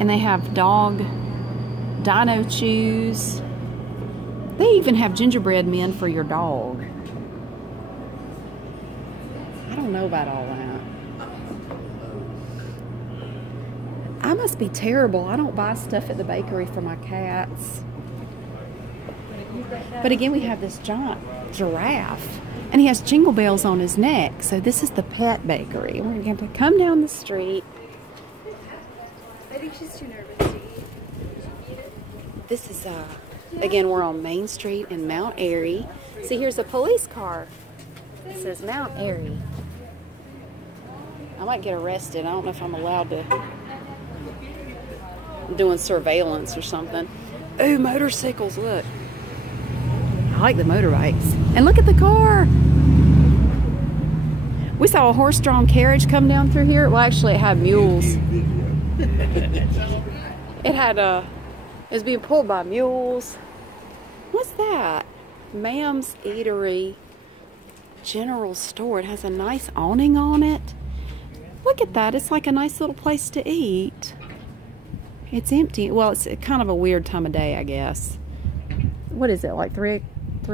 And they have dog dino chews. They even have gingerbread men for your dog. I don't know about all that. I must be terrible. I don't buy stuff at the bakery for my cats. But again, we have this giant giraffe. And he has jingle bells on his neck. So this is the pet bakery. We're going to come down the street. I think she's too nervous to eat. This is, again, we're on Main Street in Mount Airy. See, here's a police car. It says Mount Airy. I might get arrested. I don't know if I'm allowed to. I'm doing surveillance or something. Oh, motorcycles, look. I like the motorbikes. And look at the car. We saw a horse-drawn carriage come down through here. Well, actually, it had mules. It had, it was being pulled by mules. What's that? Ma'am's Eatery General Store. It has a nice awning on it. Look at that. It's like a nice little place to eat. It's empty. Well, it's kind of a weird time of day, I guess. What is it, like 3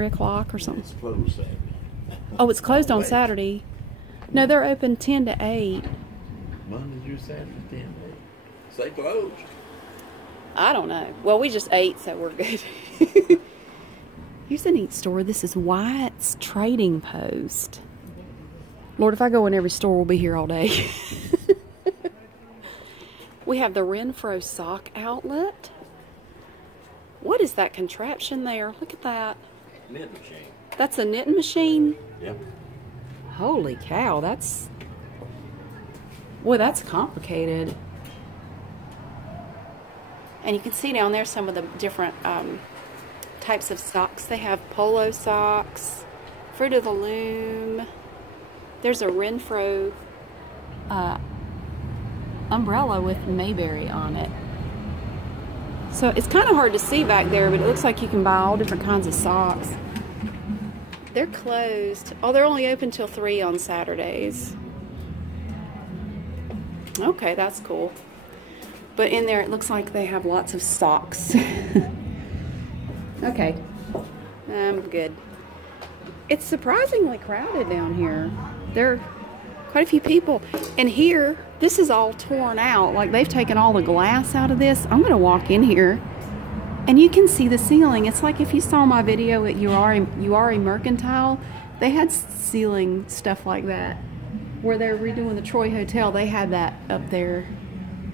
o'clock or something? It's closed Saturday. Oh, it's closed on Saturday. No, they're open 10 to 8. Monday through Saturday, 10 to 8. Stay closed. I don't know. Well, we just ate, so we're good. Here's a neat store. This is Wyatt's Trading Post. Lord, if I go in every store, we'll be here all day. We have the Renfro Sock Outlet. What is that contraption there? Look at that. Knitting machine. That's a knitting machine? Yep. Holy cow, that's... Boy, that's complicated. And you can see down there some of the different types of socks. They have polo socks, Fruit of the Loom. There's a Renfro umbrella with Mayberry on it. So it's kind of hard to see back there, but it looks like you can buy all different kinds of socks. They're closed. Oh, they're only open till 3 on Saturdays. Okay, that's cool. But in there, it looks like they have lots of socks. Okay, I'm good. It's surprisingly crowded down here. There are quite a few people. And here, this is all torn out. Like they've taken all the glass out of this. I'm going to walk in here and you can see the ceiling. It's like if you saw my video at Airy Mercantile, they had ceiling stuff like that. Where they're redoing the Troy Hotel, they had that up there.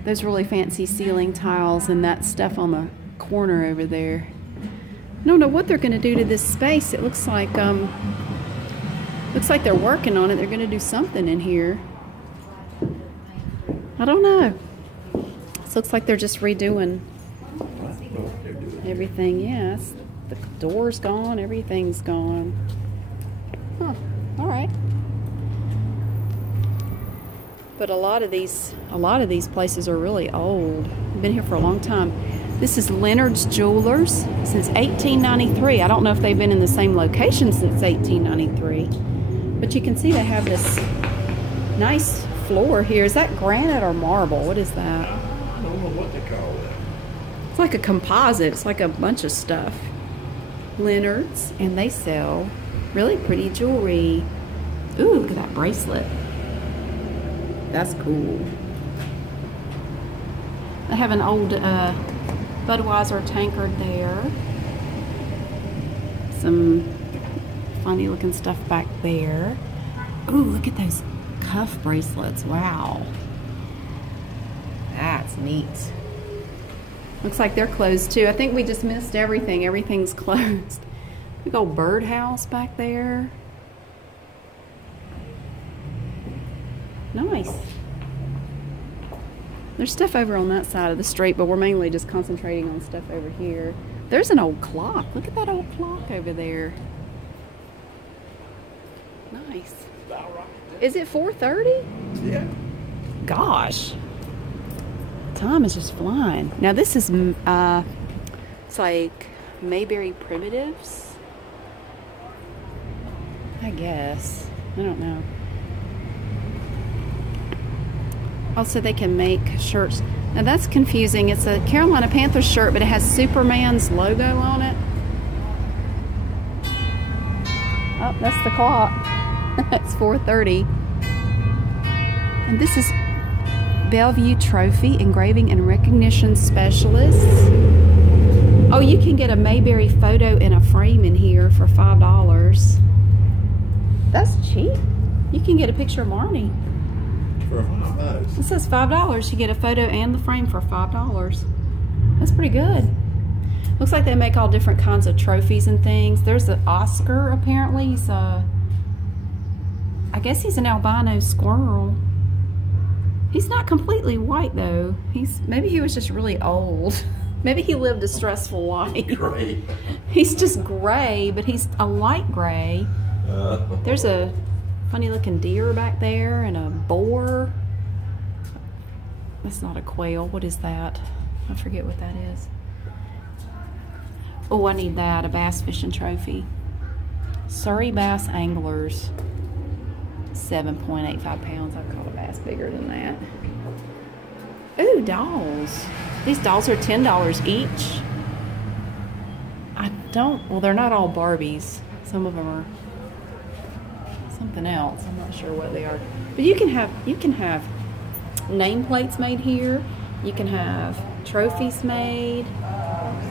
Those really fancy ceiling tiles and that stuff on the corner over there. I don't know what they're going to do to this space. It looks like they're working on it. They're going to do something in here. I don't know. This looks like they're just redoing everything. Yes, the door's gone. Everything's gone. Huh. All right. But a lot of these places are really old. I've been here for a long time. This is Leonard's Jewelers since 1893. I don't know if they've been in the same location since 1893. But you can see they have this nice floor here. Is that granite or marble? What is that? I don't know what they call it. It's like a composite. It's like a bunch of stuff. Leonard's, and they sell really pretty jewelry. Ooh, look at that bracelet. That's cool. They have an old Budweiser tankard there. Some funny looking stuff back there. Ooh, look at those cuff bracelets. Wow. That's neat. Looks like they're closed too. I think we just missed everything. Everything's closed. Big old birdhouse back there. Nice. There's stuff over on that side of the street, but we're mainly just concentrating on stuff over here. There's an old clock. Look at that old clock over there. Nice. Is it 4:30? Yeah. Gosh. Time is just flying. Now this is, it's like Mayberry Primitives. I guess. I don't know. Also, they can make shirts. Now that's confusing. It's a Carolina Panthers shirt, but it has Superman's logo on it. Oh, that's the clock. It's 4:30. And this is Bellevue Trophy Engraving and Recognition Specialist. Oh, you can get a Mayberry photo in a frame in here for $5. That's cheap. You can get a picture of Marnie. For $5. It says $5. You get a photo and the frame for $5. That's pretty good. Looks like they make all different kinds of trophies and things. There's an Oscar, apparently. He's a, I guess he's an albino squirrel. He's not completely white though. Maybe he was just really old. Maybe he lived a stressful life. Gray. He's just gray, but he's a light gray. There's a funny looking deer back there and a boar. That's not a quail. What is that? I forget what that is. Oh, I need that. A bass fishing trophy. Surrey Bass Anglers. 7.85 pounds. I caught a bass bigger than that. Ooh, dolls. These dolls are $10 each. Well, they're not all Barbies. Some of them are something else. I'm not sure what they are. But you can have nameplates made here. You can have trophies made.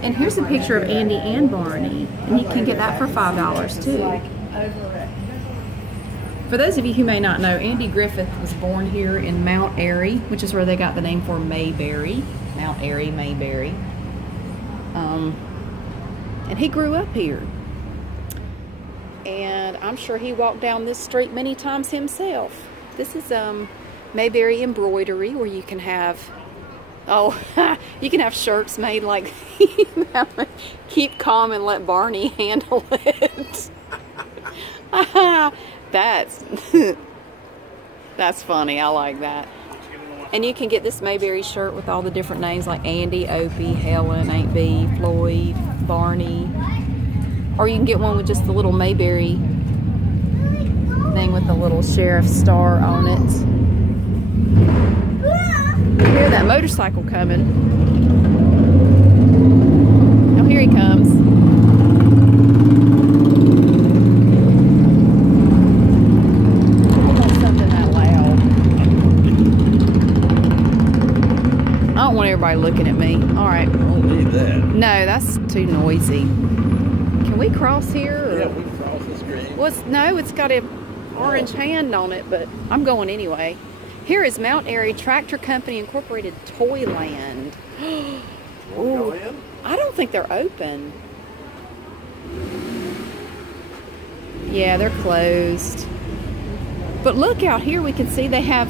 And here's a picture of Andy and Barney. And you can get that for $5 too. For those of you who may not know, Andy Griffith was born here in Mount Airy, which is where they got the name for Mayberry. Mount Airy, Mayberry. And he grew up here. And I'm sure he walked down this street many times himself. This is Mayberry embroidery, where you can have, you can have shirts made like keep calm and let Barney handle it. That's funny. I like that. And you can get this Mayberry shirt with all the different names like Andy, Opie, Helen, Aunt B, Floyd, Barney. Or you can get one with just the little Mayberry thing with the little sheriff star on it. I hear that motorcycle coming. Oh, here he comes. Something that loud. I don't want everybody looking at me. All right. I don't need that. No, that's too noisy. Can we cross here? Or? Yeah, we can cross the stream. Well, no, it's got an orange hand on it, but I'm going anyway. Here is Mount Airy Tractor Company Incorporated Toyland. Go in? I don't think they're open. Yeah, they're closed. But look out here, we can see they have,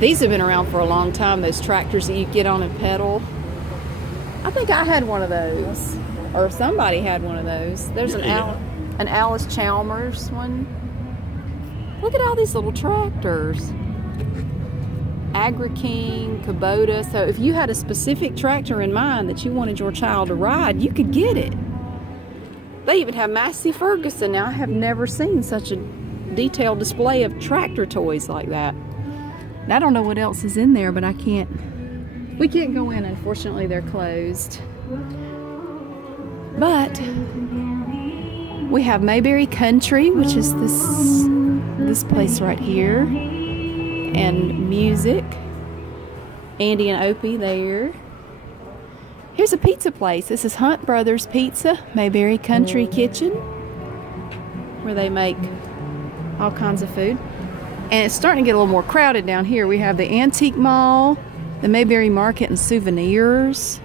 these have been around for a long time, those tractors that you get on and pedal. I think I had one of those. Or somebody had one of those. There's an Alice Chalmers one. Look at all these little tractors. Agri King, Kubota. So if you had a specific tractor in mind that you wanted your child to ride, you could get it. They even have Massey Ferguson. Now, I have never seen such a detailed display of tractor toys like that. And I don't know what else is in there, but we can't go in. Unfortunately, they're closed. But we have Mayberry Country, which is this place right here, and music. Andy and Opie there. Here's a pizza place. This is Hunt Brothers Pizza, Mayberry Country Kitchen, where they make all kinds of food. And it's starting to get a little more crowded down here. We have the Antique Mall, the Mayberry Market and Souvenirs.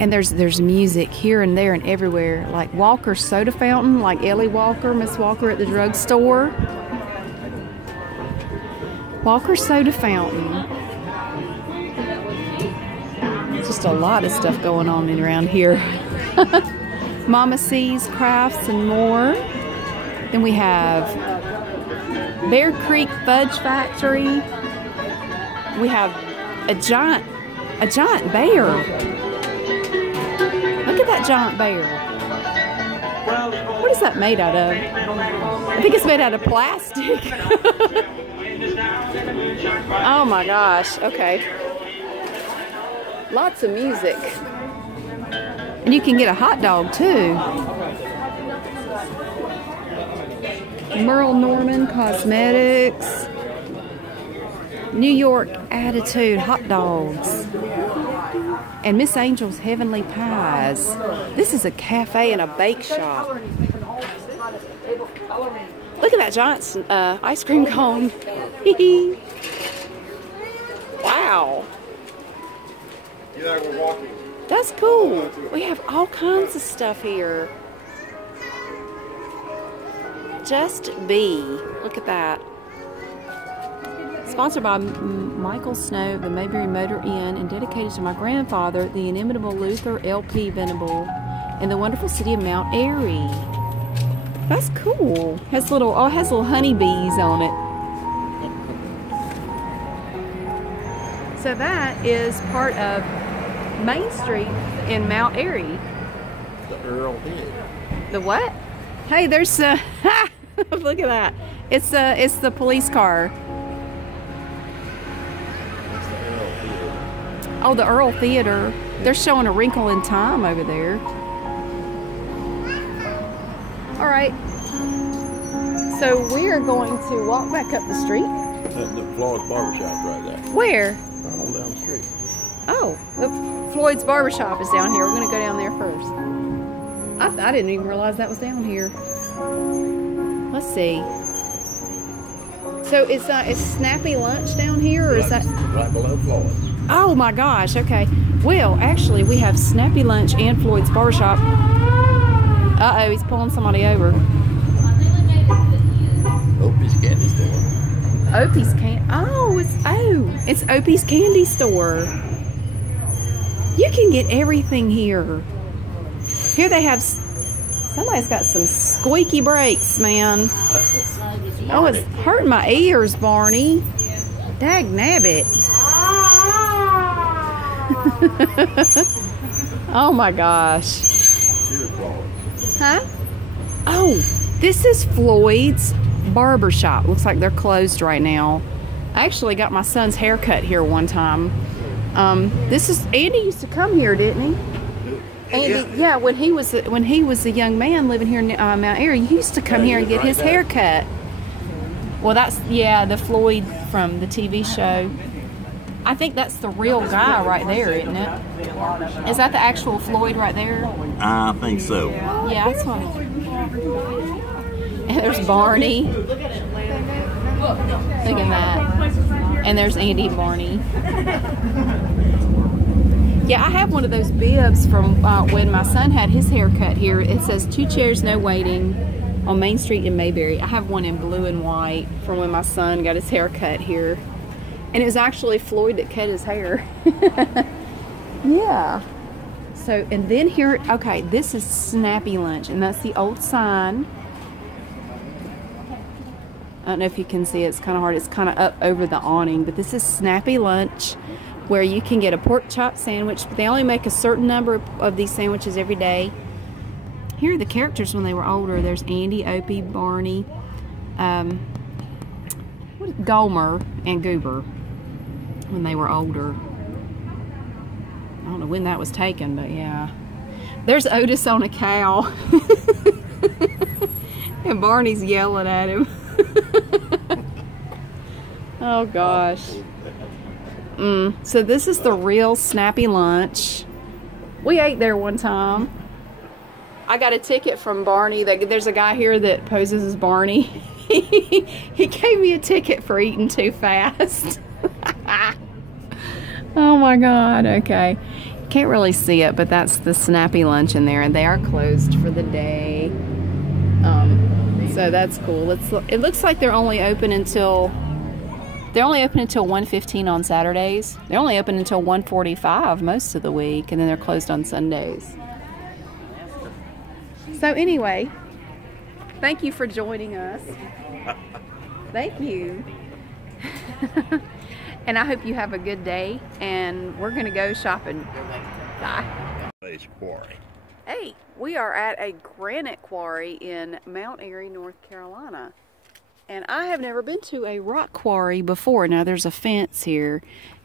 And there's music here and there and everywhere. Like Walker's Soda Fountain, like Ellie Walker, Miss Walker at the drugstore. Walker's Soda Fountain. Just a lot of stuff going on around here. Mama C's Crafts and more. Then we have Bear Creek Fudge Factory. We have a giant bear. Look at that giant bear. What is that made out of? I think it's made out of plastic. Oh my gosh, okay. Lots of music. And you can get a hot dog too. Merle Norman Cosmetics. New York Attitude hot dogs. And Miss Angel's Heavenly Pies. This is a cafe and a bake shop. Look at that giant ice cream cone. Wow. That's cool. We have all kinds of stuff here. Just Be. Look at that. Sponsored by Michael Snow, the Mayberry Motor Inn, and dedicated to my grandfather, the inimitable Luther L.P. Venable, in the wonderful city of Mount Airy. That's cool. Has little honeybees on it. So that is part of Main Street in Mount Airy. The Earl did. The what? Hey, there's look at that. It's the police car. Oh, the Earl Theater. They're showing A Wrinkle in Time over there. All right. So we're going to walk back up the street. The Floyd's Barbershop right there. Where? Right on down the street. Oh, the Floyd's Barbershop is down here. We're going to go down there first. I didn't even realize that was down here. Let's see. So is Snappy Lunch down here, or is that right below Floyd's? Oh my gosh, okay. Well, actually, we have Snappy Lunch and Floyd's Barbershop. Uh-oh, he's pulling somebody over. Opie's Candy Store. Opie's it's Opie's Candy Store. You can get everything here. Here they have, somebody's got some squeaky brakes, man. Oh, it's hurting my ears, Barney. Dag nabbit. Oh my gosh. Huh? Oh, this is Floyd's Barbershop. Looks like they're closed right now. I actually got my son's haircut here one time. This is Andy used to come here, didn't he? Andy, yeah, when he was a young man living here in Mount Airy, he used to come here and get his hair cut. Well, that's the Floyd from the TV show. I think that's the real guy right there, isn't it? Is that the actual Floyd right there? I think so. Yeah, that's what. And there's Barney. Look at that. And there's Andy and Barney. Yeah, I have one of those bibs from when my son had his hair cut here. It says 2 chairs, no waiting on Main Street in Mayberry. I have one in blue and white from when my son got his hair cut here. And it was actually Floyd that cut his hair. Yeah. So, and then here, okay, this is Snappy Lunch, and that's the old sign. I don't know if you can see it. It's kind of hard. It's kind of up over the awning, but this is Snappy Lunch, where you can get a pork chop sandwich, but they only make a certain number of these sandwiches every day. Here are the characters when they were older. There's Andy, Opie, Barney, Gomer, and Goober when they were older. I don't know when that was taken, but yeah. There's Otis on a cow. And Barney's yelling at him. Oh gosh. So this is the real Snappy Lunch. We ate there one time. I got a ticket from Barney. There's a guy here that poses as Barney. He gave me a ticket for eating too fast. Oh my God, okay. Can't really see it, but that's the Snappy Lunch in there, and they are closed for the day. So that's cool. It looks like they're only open until 1:15 on Saturdays. They're only open until 1:45 most of the week, and then they're closed on Sundays. So anyway, thank you for joining us. Thank you. And I hope you have a good day, and we're gonna go shopping. Bye. Quarry. Hey, we are at a granite quarry in Mount Airy, North Carolina. And I have never been to a rock quarry before. Now there's a fence here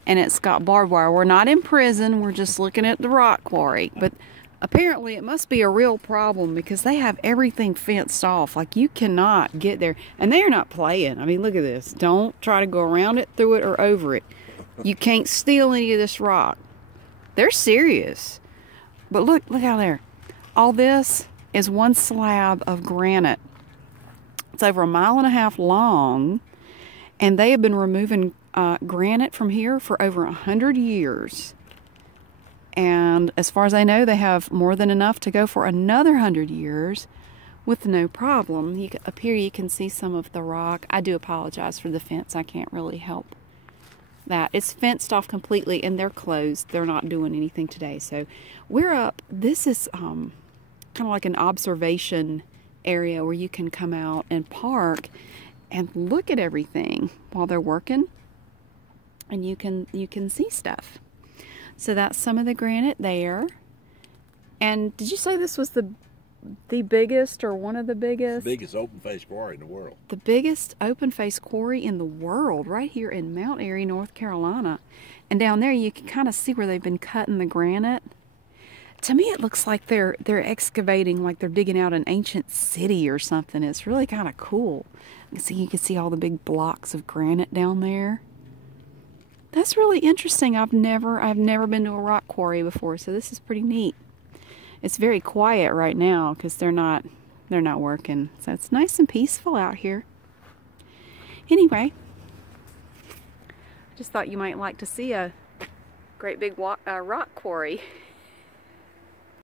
and it's got barbed wire. We're not in prison, we're just looking at the rock quarry. But apparently it must be a real problem because they have everything fenced off. Like you cannot get there. And they are not playing. I mean, look at this. Don't try to go around it, through it, or over it. You can't steal any of this rock. They're serious. But look out there. All this is one slab of granite. It's over 1.5 miles long, and they have been removing granite from here for over 100 years. And as far as I know, they have more than enough to go for another 100 years with no problem. Up here you can see some of the rock. I do apologize for the fence. I can't really help that. It's fenced off completely, and they're closed. They're not doing anything today. So we're up. This is kind of like an observation area where you can come out and park and look at everything while they're working, and you can see stuff. So that's some of the granite there. And did you say this was the biggest, or one of the biggest? The biggest open face quarry in the world. The biggest open face quarry in the world, right here in Mount Airy, North Carolina. And down there you can kind of see where they've been cutting the granite. To me, it looks like they're excavating, like they're digging out an ancient city or something. It's really kind of cool. You can see all the big blocks of granite down there. That's really interesting. I've never been to a rock quarry before, so this is pretty neat. It's very quiet right now because they're not working. So it's nice and peaceful out here. Anyway, I just thought you might like to see a great big rock quarry.